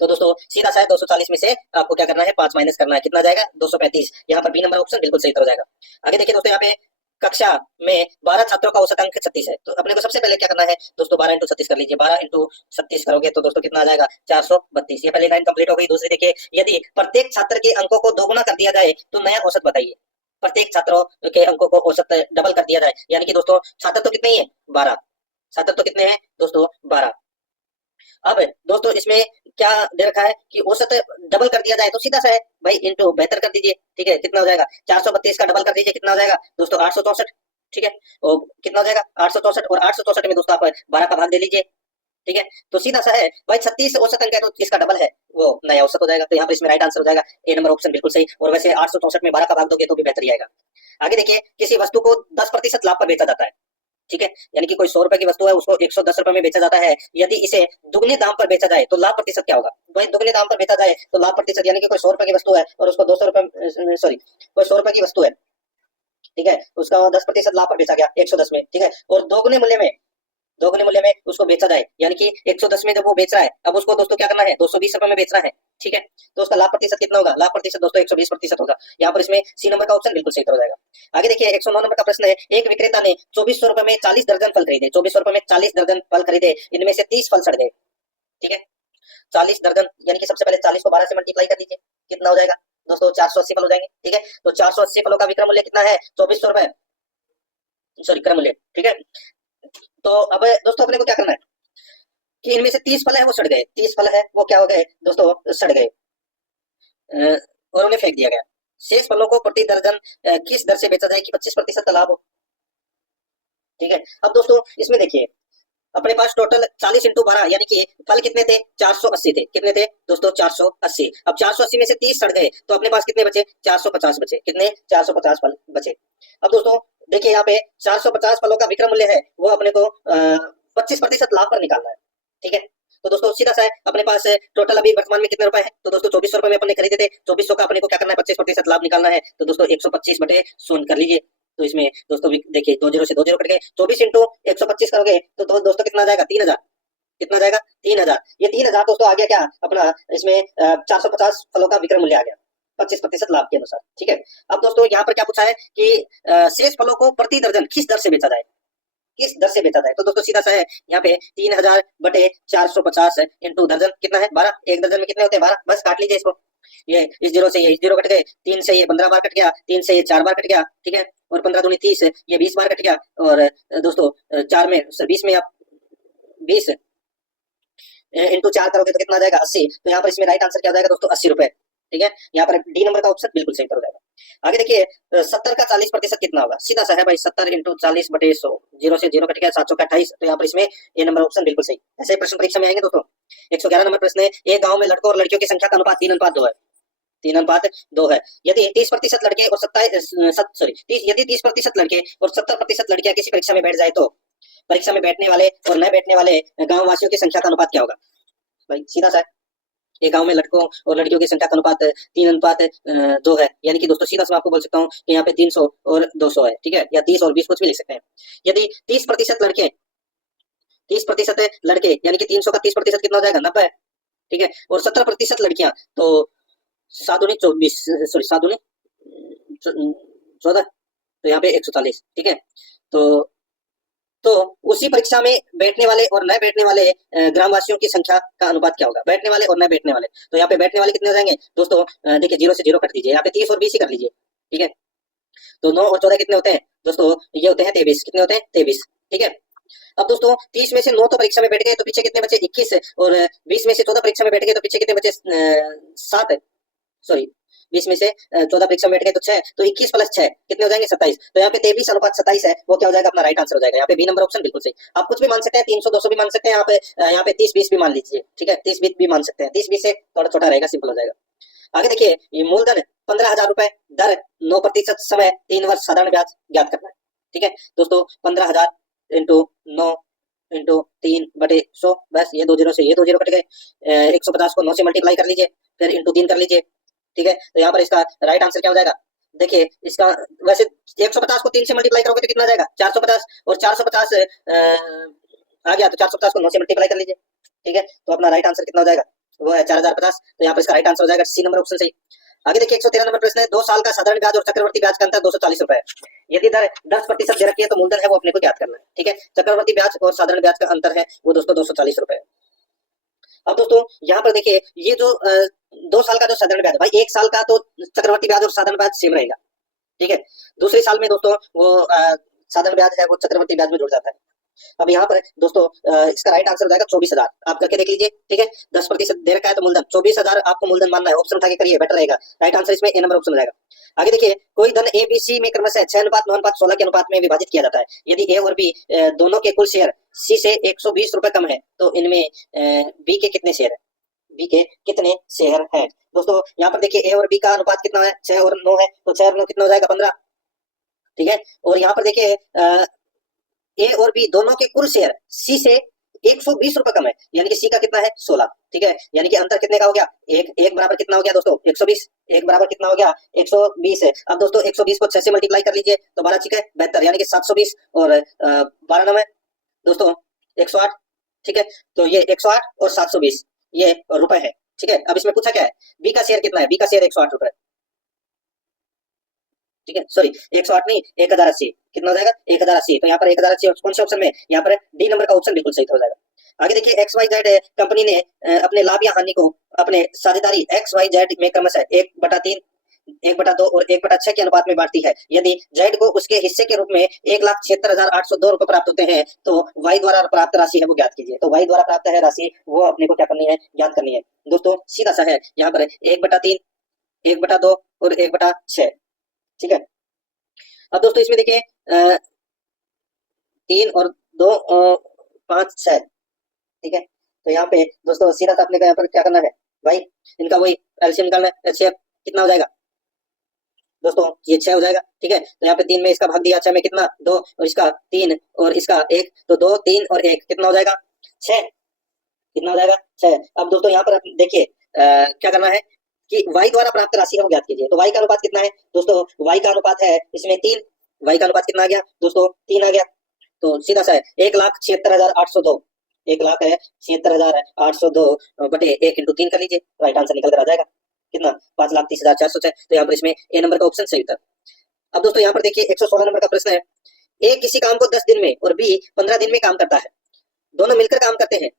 तो दोस्तों सीधा सा 240 में से आपको क्या करना है, 5 माइनस करना है, कितना जाएगा 235। यहाँ पर बी नंबर ऑप्शन बिल्कुल सही हो जाएगा। आगे देखिए दोस्तों, यहाँ पे कक्षा में 12 छात्रों का औसत अंक 36 है, तो अपने को सबसे पहले क्या करना है दोस्तों, 12 इंटू 36 कर लीजिए। 12 इंटू 36 करोगे तो दोस्तों कितना आ जाएगा 432। ये पहली लाइन कंप्लीट हो गई। दूसरी देखिए, यदि प्रत्येक छात्र के अंकों को दोगुना कर दिया जाए तो नया औसत बताइए। प्रत्येक छात्रों के अंकों को औसत डबल कर दिया जाए, यानी कि दोस्तों छात्र तो कितने ही है 12, छात्र तो कितने हैं दोस्तों 12। अब दोस्तों इसमें क्या दे रखा है कि औसत डबल कर दिया जाए, तो सीधा सा है भाई इंटू 72 कर दीजिए। ठीक है, कितना हो जाएगा 432 का डबल कर दीजिए, कितना हो जाएगा दोस्तों 864। ठीक है, और कितना हो जाएगा 864, और 864 में दोस्तों आप 12 का भाग दे लीजिए। ठीक है, तो सीधा सा है भाई 36 औसत अंक है तो इसका डबल है वो नया औसत हो जाएगा। तो यहाँ पर इसमें राइट आंसर हो जाएगा ए नंबर ऑप्शन बिल्कुल सही। और वैसे 864 में 12 का भाग दोगे तो भी बेहतर ही आएगा। आगे देखिए, किसी वस्तु को 10% लाभ पर बेचा जाता है। ठीक है, यानी कि कोई 100 रुपए की वस्तु है उसको 110 रुपए में बेचा जाता है, यदि इसे दुगने दाम पर बेचा जाए तो लाभ प्रतिशत क्या होगा। भाई दुगने दाम पर बेचा जाए तो लाभ प्रतिशत, यानी कि कोई 100 रुपए की वस्तु है और उसको 200 रुपए सॉरी कोई 100 रुपए की वस्तु है, ठीक है, उसका 10% लाभ पर बेचा गया 110 में। ठीक है, और दोगुने मूल्य में उसको बेचा जाए, यानी कि 110 में जब वो बेच रहा है, अब उसको दोस्तों क्या करना है 220 रुपए में बेचना है। ठीक है, तो उसका लाभ प्रतिशत कितना होगा, लाभ प्रतिशत दोस्तों 120% होगा। यहाँ पर इसमें सी नंबर का ऑप्शन बिल्कुल सही हो जाएगा। आगे देखिए 109 नंबर का प्रश्न है, एक विक्रेता ने 2400 रुपए में 40 दर्जन फल खरीदे। 2400 रुपए में 40 दर्जन फल खरीदे, इनमें से 30 फल सड़ गए। ठीक है, 40 दर्जन, यानी कि सबसे पहले 40 को 12 से मल्टीप्लाई कर दीजिए, कितना हो जाएगा दोस्तों 480 फल हो जाएंगे। ठीक है, तो 480 फलों का विक्रय मूल्य कितना है 2400 रुपए, सॉरी क्रय मूल्य। ठीक है, तो अब दोस्तों अपने को क्या करना है कि इनमें से 30 फल है वो सड़ गए, 30 फल है वो क्या हो गए दोस्तों सड़ गए और उन्हें फेंक दिया गया। शेष फलों को प्रति दर्जन किस दर से बेचा जाए कि 25% का लाभ हो। ठीक है, अब दोस्तों इसमें देखिए अपने पास टोटल 40 इंटू 12, यानी कि फल कितने थे 480 थे, कितने थे दोस्तों 480। अब 480 में से 30 सड़ गए तो अपने पास कितने बचे 450 बचे, कितने 450 फल बचे। अब दोस्तों देखिए यहाँ पे 450 फलों का विक्रय मूल्य है वो अपने को 25% लाभ पर निकालना है। ठीक है, तो दोस्तों सीधा सा है अपने पास टोटल अभी वर्तमान में कितने रुपए है, तो दोस्तों 2400 रुपए में अपने खरीदे थे, 2400 का अपने को क्या करना है 25% लाभ निकालना है, तो दोस्तों 125/100 कर लीजिए। तो इसमें दोस्तों देखिए 2 0 से 2 0 कट गए, 24 इंटू 125 करोगे तो दोस्तों कितना जाएगा 3000, कितना जाएगा 3000। ये 3000 दोस्तों आ गया क्या अपना इसमें 450 फलों का विक्रय मूल्य आ गया 25% लाभ के अनुसार। ठीक है, अब दोस्तों यहाँ पर क्या पूछा है कि शेष फलों को प्रति दर्जन किस दर से बेचा जाए, किस दर से बेचा जाए। तो दोस्तों सीधा सा है यहाँ पे 3000/450 इंटू दर्जन कितना है 12, एक दर्जन में कितने होते हैं 12, बस काट लीजिए इसको। ये इस जीरो से ये इस जीरो कट गए, 3 से ये 15 बार कट गया, 3 से ये 4 बार कट गया। ठीक है, और 15 दूनी 30, ये 20 बार कट गया, और दोस्तों 4 में 20 में आप 20 इंटू 4 करोगे तो कितना आ जाएगा 80। तो यहाँ पर इसमें राइट आंसर क्या हो जाएगा दोस्तों 80 रुपए। ठीक है, यहाँ पर डी नंबर का ऑप्शन बिल्कुल सही हो जाएगा। आगे देखिए 70 का 40% कितना होगा, सीधा सा है भाई 70 इंटू 40/100, जीरो से जीरो कट गया 7 का 28। तो यहाँ पर इसमें ए नंबर ऑप्शन बिल्कुल सही। ऐसे प्रश्न परीक्षा में आएंगे दोस्तों। 111 नंबर प्रश्न है, एक गांव में लड़कों और लड़कियों की संख्या का अनुपात 3:2 है, 3:2 है। यदि 30% लड़के और 30% लड़के और 70% लड़कियां किसी परीक्षा में बैठ जाए तो परीक्षा में बैठने वाले और न बैठने वाले गांव वासियों की संख्या का अनुपात क्या होगा। भाई सीधा सा एक गांव में लड़कों और लड़कियों की संख्या का अनुपात 3:2 है, यानी कि दोस्तों सीधा से मैं आपको बोल सकता हूँ कि यहाँ पे 300 और 200 है। ठीक है, या 30 और 20 कुछ भी लिख सकते हैं। यदि 30% लड़के यानी कि 300 का 30% कितना हो जाएगा 90। ठीक है, और 70% लड़कियां तो 7 दूनी 24, सॉरी 7 दूनी 14, तो यहाँ पे 140। ठीक है, तो उसी परीक्षा में बैठने वाले और न बैठने वाले ग्रामवासियों की संख्या का अनुपात क्या होगा, बैठने वाले और न बैठने वाले। तो यहाँ पे बैठने वाले कितने हो जाएंगे दोस्तों, देखिए 0 से 0 कट दीजिए, यहाँ पे 30 और 20 ही कर लीजिए। ठीक है, तो 9 और 14 कितने होते हैं दोस्तों, ये होते हैं 23। कितने होते हैं 23। ठीक है, अब दोस्तों 30 में से 9 तो परीक्षा में बैठ गए तो पीछे कितने बचे 21, और 20 में से 14 परीक्षा में बैठ गए तो पीछे कितने बचे 7, सॉरी 20 में से 14 परीक्षा में बैठ गए तो 6, तो 21 + 6 कितने हो जाएंगे 27। तो यहाँ पे 23:27 है, वो क्या हो जाएगा अपना राइट आंसर हो जाएगा। यहाँ पे बी नंबर ऑप्शन बिल्कुल सही। आप कुछ भी मान सकते हैं, 300 200 भी मान सकते हैं, यहाँ पे 30 20 भी मान लीजिए। ठीक है, 30 20 भी मान सकते हैं, 30 20 से थोड़ा छोटा रहेगा, सिंपल हो जाएगा। आगे देखिए ये मूलधन 15,000 रुपए, दर 9% समय 3 वर्ष साधारण ब्याज ज्ञात करना है। ठीक है दोस्तों, 15,000 इंटू 9 इंटू 3/100, बस ये 2 जीरो से ये 2 जीरो कट गए। 150 को 9 से मल्टीप्लाई कर लीजिए, फिर इंटू 3 कर लीजिए। ठीक है, तो यहाँ पर इसका राइट आंसर क्या हो जाएगा? देखिए इसका वैसे 150 को 3 से मल्टीप्लाई करोगे तो कितना आ जाएगा? 450, और 450 आ गया तो 450 को 9 से मल्टीप्लाई कर लीजिए। ठीक है, तो अपना राइट आंसर कितना हो जाएगा? वो है 4050। तो यहाँ पर इसका राइट आंसर हो जाएगा सी नंबर ऑप्शन सही। आगे देखिए 113 नंबर प्रश्न है, 2 साल का साधारण ब्याज और चक्रवर्ती ब्याज का अंतर 240 रुपए है। यदि दर 10% दे रखी है तो मूलधन है वो अपने को ज्ञात करना है। ठीक है, चक्रवर्ती ब्याज और साधारण ब्याज का अंतर है वो दोस्तों 240 रुपए है। अब दोस्तों यहाँ पर देखिए ये जो 2 साल का जो साधारण ब्याज, भाई 1 साल का तो चक्रवर्ती ब्याज और साधारण ब्याज सेम रहेगा। ठीक है, दूसरे साल में दोस्तों वो साधारण ब्याज है वो चक्रवर्ती ब्याज में जुड़ जाता है। अब यहाँ पर दोस्तों इसका राइट आंसर हो जाएगा 24,000। आप करके देख लीजिए। ठीक है, 10% दे रखा है तो मूलधन 24,000 आपको मूलधन मानना है। ऑप्शन उठा के करिए, बेटर रहेगा। राइट आंसर इसमें ए नंबर ऑप्शन हो जाएगा। आगे देखिए कोई धन ए बी सी में क्रमशः 6:9:16 के अनुपात में विभाजित किया जाता है। यदि ए और बी दोनों के कुल शेयर सी से 120 रुपए कम है तो इनमें बी के कितने शेयर है? बी के कितने शेयर है? दोस्तों यहाँ पर देखिए ए और बी का अनुपात कितना है? 6 और 9 है, तो 6 और 9 कितना हो जाएगा? 15। ठीक है, और यहाँ पर देखिए ए और बी दोनों के कुल शेयर सी से 120 रुपए कम है, यानी कि सी का कितना है? 16। ठीक है, यानी कि अंतर कितने का हो गया? एक बराबर कितना हो गया दोस्तों? 120। एक बराबर कितना हो गया? 120 है। अब दोस्तों 120 को 6 से मल्टीप्लाई कर लीजिए तो 12 ठीक है 72, यानी कि 720 और 12 9 दोस्तों 108। ठीक है, तो ये 108 और 720 ये रुपए है। ठीक है, अब इसमें पूछा क्या है? बी का शेयर कितना है? बी का शेयर 108 रुपए। ठीक है, सॉरी 108 नहीं 1080। कितना हो जाएगा? 1080। तो यहाँ पर 1080 कौन से ऑप्शन में? यहाँ पर डी नंबर का ऑप्शन बिल्कुल सही हो जाएगा। आगे देखिए XYZ कंपनी ने अपने लाभ या हानि को अपने साझेदारी XYZ में क्रमशः 1/3, 1/2 और 1/6 के अनुपात में बांटती है। यदि Z को उसके हिस्से के रूप में 1,76,802 रुपए प्राप्त होते हैं तो Y द्वारा प्राप्त राशि है वो ज्ञात कीजिए। तो Y द्वारा प्राप्त है राशि वो अपने को क्या करनी है? ज्ञात करनी है। दोस्तों सीधा सा है, यहाँ पर 1/3, 1/2 और 1/6। ठीक है, अब दोस्तों इसमें देखिए 3 और 2 5 6। ठीक है, तो यहाँ पे दोस्तों सीधा सा अपने को यहाँ पर क्या करना है भाई? इनका वही एलसीएम निकालना है। 6 कितना हो जाएगा दोस्तों? ये 6 हो जाएगा। ठीक है, तो यहाँ पे 3 में इसका भाग दिया, 6 में कितना? 2 और इसका 3 और इसका 1, तो 2 3 और 1 कितना हो जाएगा? 6। कितना हो जाएगा? 6। अब दोस्तों यहाँ पर देखिए क्या करना है कि y द्वारा प्राप्त राशि है वो ज्ञात कीजिए। तो y का अनुपात कितना है दोस्तों? y का अनुपात है इसमें 3। y का अनुपात कितना आ गया दोस्तों? 3 आ गया। तो सीधा सा है 1,76,802। 1,76,802 बटे 1 इंटू 3 कर लीजिए, राइट आंसर निकल कर आ जाएगा कितना? 5,30,406। तो यहाँ पर इसमें ए नंबर का ऑप्शन सही था। अब दोस्तों यहाँ पर देखिए 116 नंबर का प्रश्न है, ए किसी काम को 10 दिन में और बी 15 दिन में काम करता है। दोनों मिलकर काम करते हैं।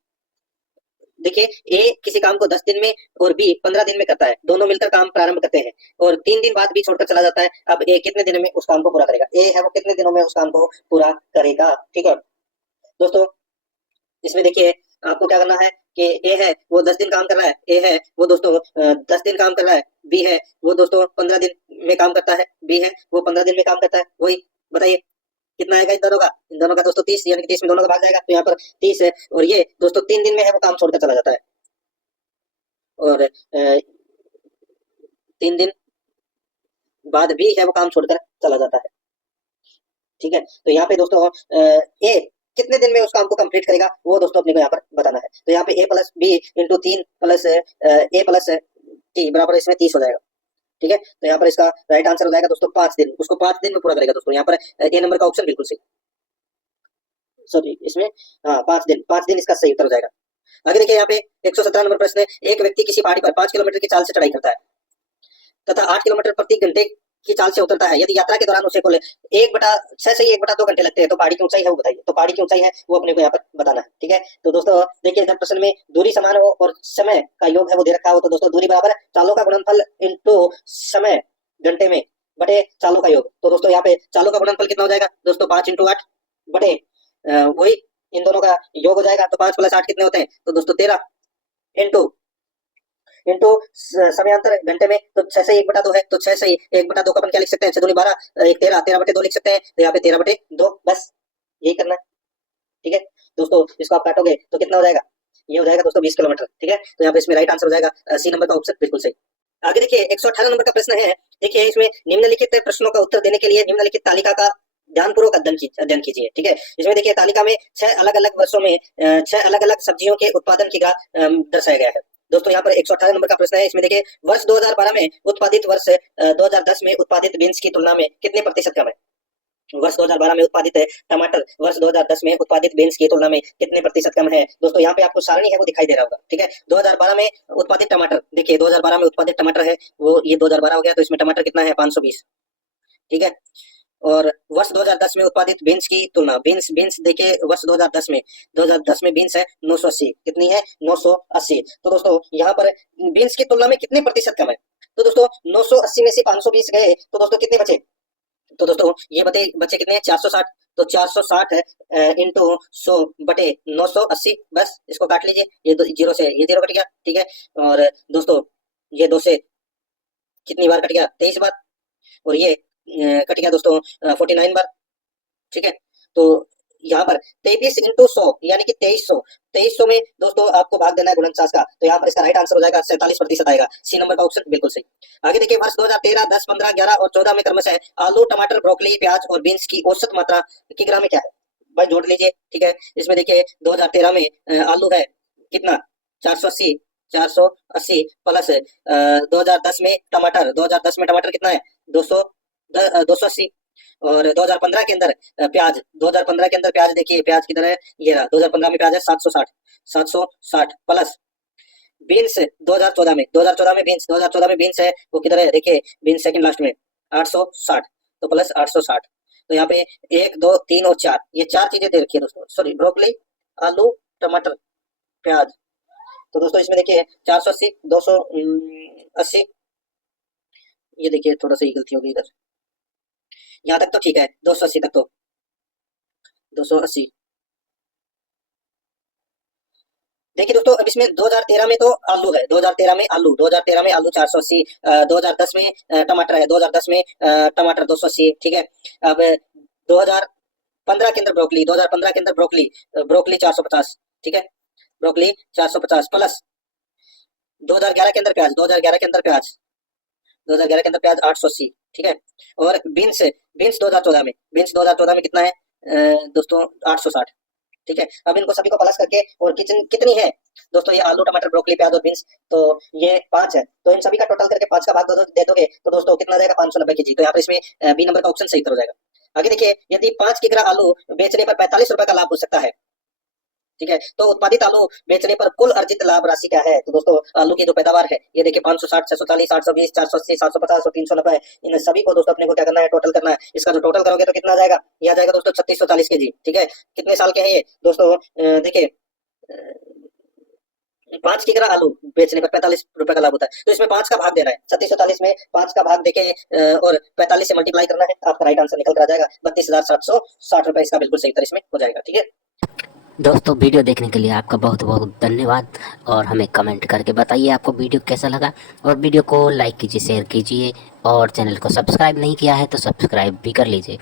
देखिए ए किसी काम को 10 दिन में और बी 15 दिन में करता है। दोनों मिलकर काम प्रारंभ करते हैं और 3 दिन बाद बी छोड़कर चला जाता है। अब ए कितने दिनों में उस काम को पूरा करेगा? ए है वो कितने दिनों में उस काम को पूरा करेगा? ठीक है दोस्तों, इसमें देखिए आपको क्या करना है कि ए है वो 10 दिन काम कर रहा है, ए है वो दोस्तों 10 दिन काम कर रहा है, बी है वो दोस्तों 15 दिन में काम करता है, बी है वो 15 दिन में काम करता है। वही बताइए कितना आएगा इन दोनों का? इन दोनों का दोस्तों 30, यानी कि 30 में दोनों का भाग जाएगा। तो यहाँ पर 30 है और ये दोस्तों 3 दिन में है वो काम छोड़कर चला जाता है और 3 दिन बाद भी है वो काम छोड़कर चला जाता है। ठीक है, तो यहाँ पे दोस्तों ए कितने दिन में उस काम को कंप्लीट करेगा वो दोस्तों अपने को यहाँ पर बताना है। तो यहाँ पे a plus B into 3 plus A plus T बराबर इसमें 30 हो जाएगा। ठीक है, तो यहाँ पर इसका राइट आंसर हो जाएगा दोस्तों 5 दिन। उसको 5 दिन में पूरा करेगा दोस्तों। यहाँ पर ए नंबर का ऑप्शन बिल्कुल सही, सॉरी इसमें हाँ 5 दिन इसका सही उत्तर हो जाएगा। आगे देखिए यहाँ पे 117 नंबर प्रश्न है, एक व्यक्ति किसी पहाड़ी पर 5 किलोमीटर की चाल से चढ़ाई करता है तथा 8 किलोमीटर प्रति घंटे की चाल से उतरता है। यदि यात्रा के दौरान उसे कुल 1/6 से 1/2 घंटे लगते हैं तो पहाड़ी की ऊंचाई है वो बताइए। तो पहाड़ी की ऊंचाई है वो अपने को यहाँ पर बताना है। ठीक है, तो दोस्तों देखिए जब प्रश्न में दूरी समान हो और समय का योग है वो दे रखा हो तो दोस्तों दूरी बराबर चालों का गुणनफल इंटू समय घंटे में बटे चालों का योग। तो दोस्तों यहाँ पे चालों का गुणनफल कितना हो जाएगा दोस्तों? 5 × 8 बटे वही इन दोनों का योग हो जाएगा। तो 5 + 8 कितने होते हैं? तो दोस्तों 13 इंटू समयांतर घंटे में तो 6 से 1/2 है। तो 6 से 1/2 का अपन क्या लिख सकते हैं? 6 दूनी 12, 1 13, 13/2 लिख सकते हैं। तो यहाँ पे 13/2 बस यही करना है। ठीक है दोस्तों, इसको आप काटोगे तो कितना हो जाएगा? ये हो जाएगा दोस्तों 20 किलोमीटर। ठीक है, तो यहाँ पे इसमें राइट आंसर हो जाएगा सी नंबर का ऑप्शन बिल्कुल सही। आगे देखिए 118 नंबर का प्रश्न है। देखिए इसमें निम्नलिखित प्रश्नों का उत्तर देने के लिए निम्नलिखित तालिका का ध्यानपूर्वक अध्ययन कीजिए। ठीक है, इसमें देखिए तालिका में 6 अलग अलग वर्षों में 6 अलग अलग सब्जियों के उत्पादन की ग्राफ दर्शाया गया है। दोस्तों यहाँ पर 118 नंबर का प्रश्न है। इसमें देखिए वर्ष 2012 में उत्पादित वर्ष 2010 में उत्पादित बीन्स की तुलना में कितने प्रतिशत कम है। वर्ष 2012 में उत्पादित टमाटर वर्ष 2010 में उत्पादित बीन्स की तुलना में कितने प्रतिशत कम है। दोस्तों यहाँ पे आपको सारणी है वो दिखाई दे रहा होगा। ठीक है, 2012 में उत्पादित टमाटर, देखिए 2012 में उत्पादित टमाटर है वो, ये 2012 हो गया, तो इसमें टमाटर कितना है 520। ठीक है, और वर्ष 2010 में उत्पादित बीन्स की तुलना, बीन्स देखिए वर्ष 2010 में बीन्स है 980, कितनी है 980। तो दोस्तों यहाँ पर बीन्स की तुलना में कितने प्रतिशत कम है। तो दोस्तों 980 में से 520 गए तो दोस्तों कितने बचे, तो दोस्तों ये बचे कितने 460। तो 460 इंटू 100 बटे 980, बस इसको काट लीजिए, ये जीरो से ये जीरो कट गया। ठीक है, और दोस्तों ये 2 से कितनी बार कट गया 23 बार, और ये कट गया दोस्तों 49 बार। ठीक है, तो यहाँ पर 23 इंटू 100 यानी कि 2300 में दोस्तों आपको भाग देना है गुणनफल का, तो यहाँ पर इसका राइट आंसर हो जाएगा 47% आएगा, सी नंबर का ऑप्शन बिल्कुल सही। आगे देखिए वर्ष 2013, 10, 15, 11 और 14 में क्रमशः आलू, टमाटर, ब्रोकली, प्याज और बीन्स की औसत मात्रा की ग्राम में क्या है, भाई जोड़ लीजिए। ठीक है, इसमें देखिए 2013 में आलू है कितना 480 प्लस 2010 में टमाटर कितना है 280, और 2015 के अंदर प्याज देखिए प्याज किधर है, ये रहा 2015 में प्याज है 760 प्लस बीन्स 2014 में बीन्स है वो किधर है, देखिए बीन्स सेकंड लास्ट में 860, तो प्लस 860। तो यहाँ पे 1, 2, 3 और 4, ये 4 चीजें दे रखी है दोस्तों, सॉरी ब्रोकली, आलू, टमाटर, प्याज। तो दोस्तों इसमें देखिए 480, 280, ये देखिए थोड़ा सा गलती होगी इधर, यहाँ तक तो ठीक है 280 तक, तो 280। देखिए दोस्तों अब इसमें 2013 में तो आलू है, 2013 में आलू 480, 2010 में टमाटर है, 2010 में टमाटर 280। ठीक है, अब 2015 के अंदर ब्रोकली 450। ठीक है, ब्रोकली 450 प्लस 2011 के अंदर प्याज 880। ठीक है, और बीन्स 2014 में कितना है दोस्तों 860। ठीक है, अब इनको सभी को प्लस करके और कितनी है दोस्तों, ये आलू, टमाटर, ब्रोकली, प्याज और बीन्स, तो ये 5 है, तो इन सभी का टोटल करके 5 का भाग दे दोगे तो दोस्तों कितना जाएगा 590 केजी। तो यहाँ पर इसमें बी नंबर का ऑप्शन सही हो जाएगा। आगे देखिए यदि 5 किग्रा आलू बेचने पर 45 रुपए का लाभ हो सकता है। ठीक है, तो उत्पादित आलू बेचने पर कुल अर्जित लाभ राशि क्या है। तो दोस्तों आलू की जो पैदावार है ये देखिए 560, 640, 820, 480, 750 और 390, इन सभी को दोस्तों अपने को क्या करना है टोटल करना है। इसका जो टोटल करोगे तो कितना आ जाएगा, ये आ जाएगा दोस्तों 3640 केजी। ठीक है, कितने साल के हैं ये दोस्तों, देखिए 5 किग्रा आलू बेचने पर 45 रुपए का लाभ होता है, तो इसमें 5 का भाग देना है, 3640 में 5 का भाग देके और 45 से मल्टीप्लाई करना है, आपका राइट आंसर निकल कर आ जाएगा 32,760 रुपए, इसका बिल्कुल सही उत्तर इसमें हो जाएगा। ठीक है दोस्तों, वीडियो देखने के लिए आपका बहुत बहुत धन्यवाद, और हमें कमेंट करके बताइए आपको वीडियो कैसा लगा, और वीडियो को लाइक कीजिए, शेयर कीजिए, और चैनल को सब्सक्राइब नहीं किया है तो सब्सक्राइब भी कर लीजिए।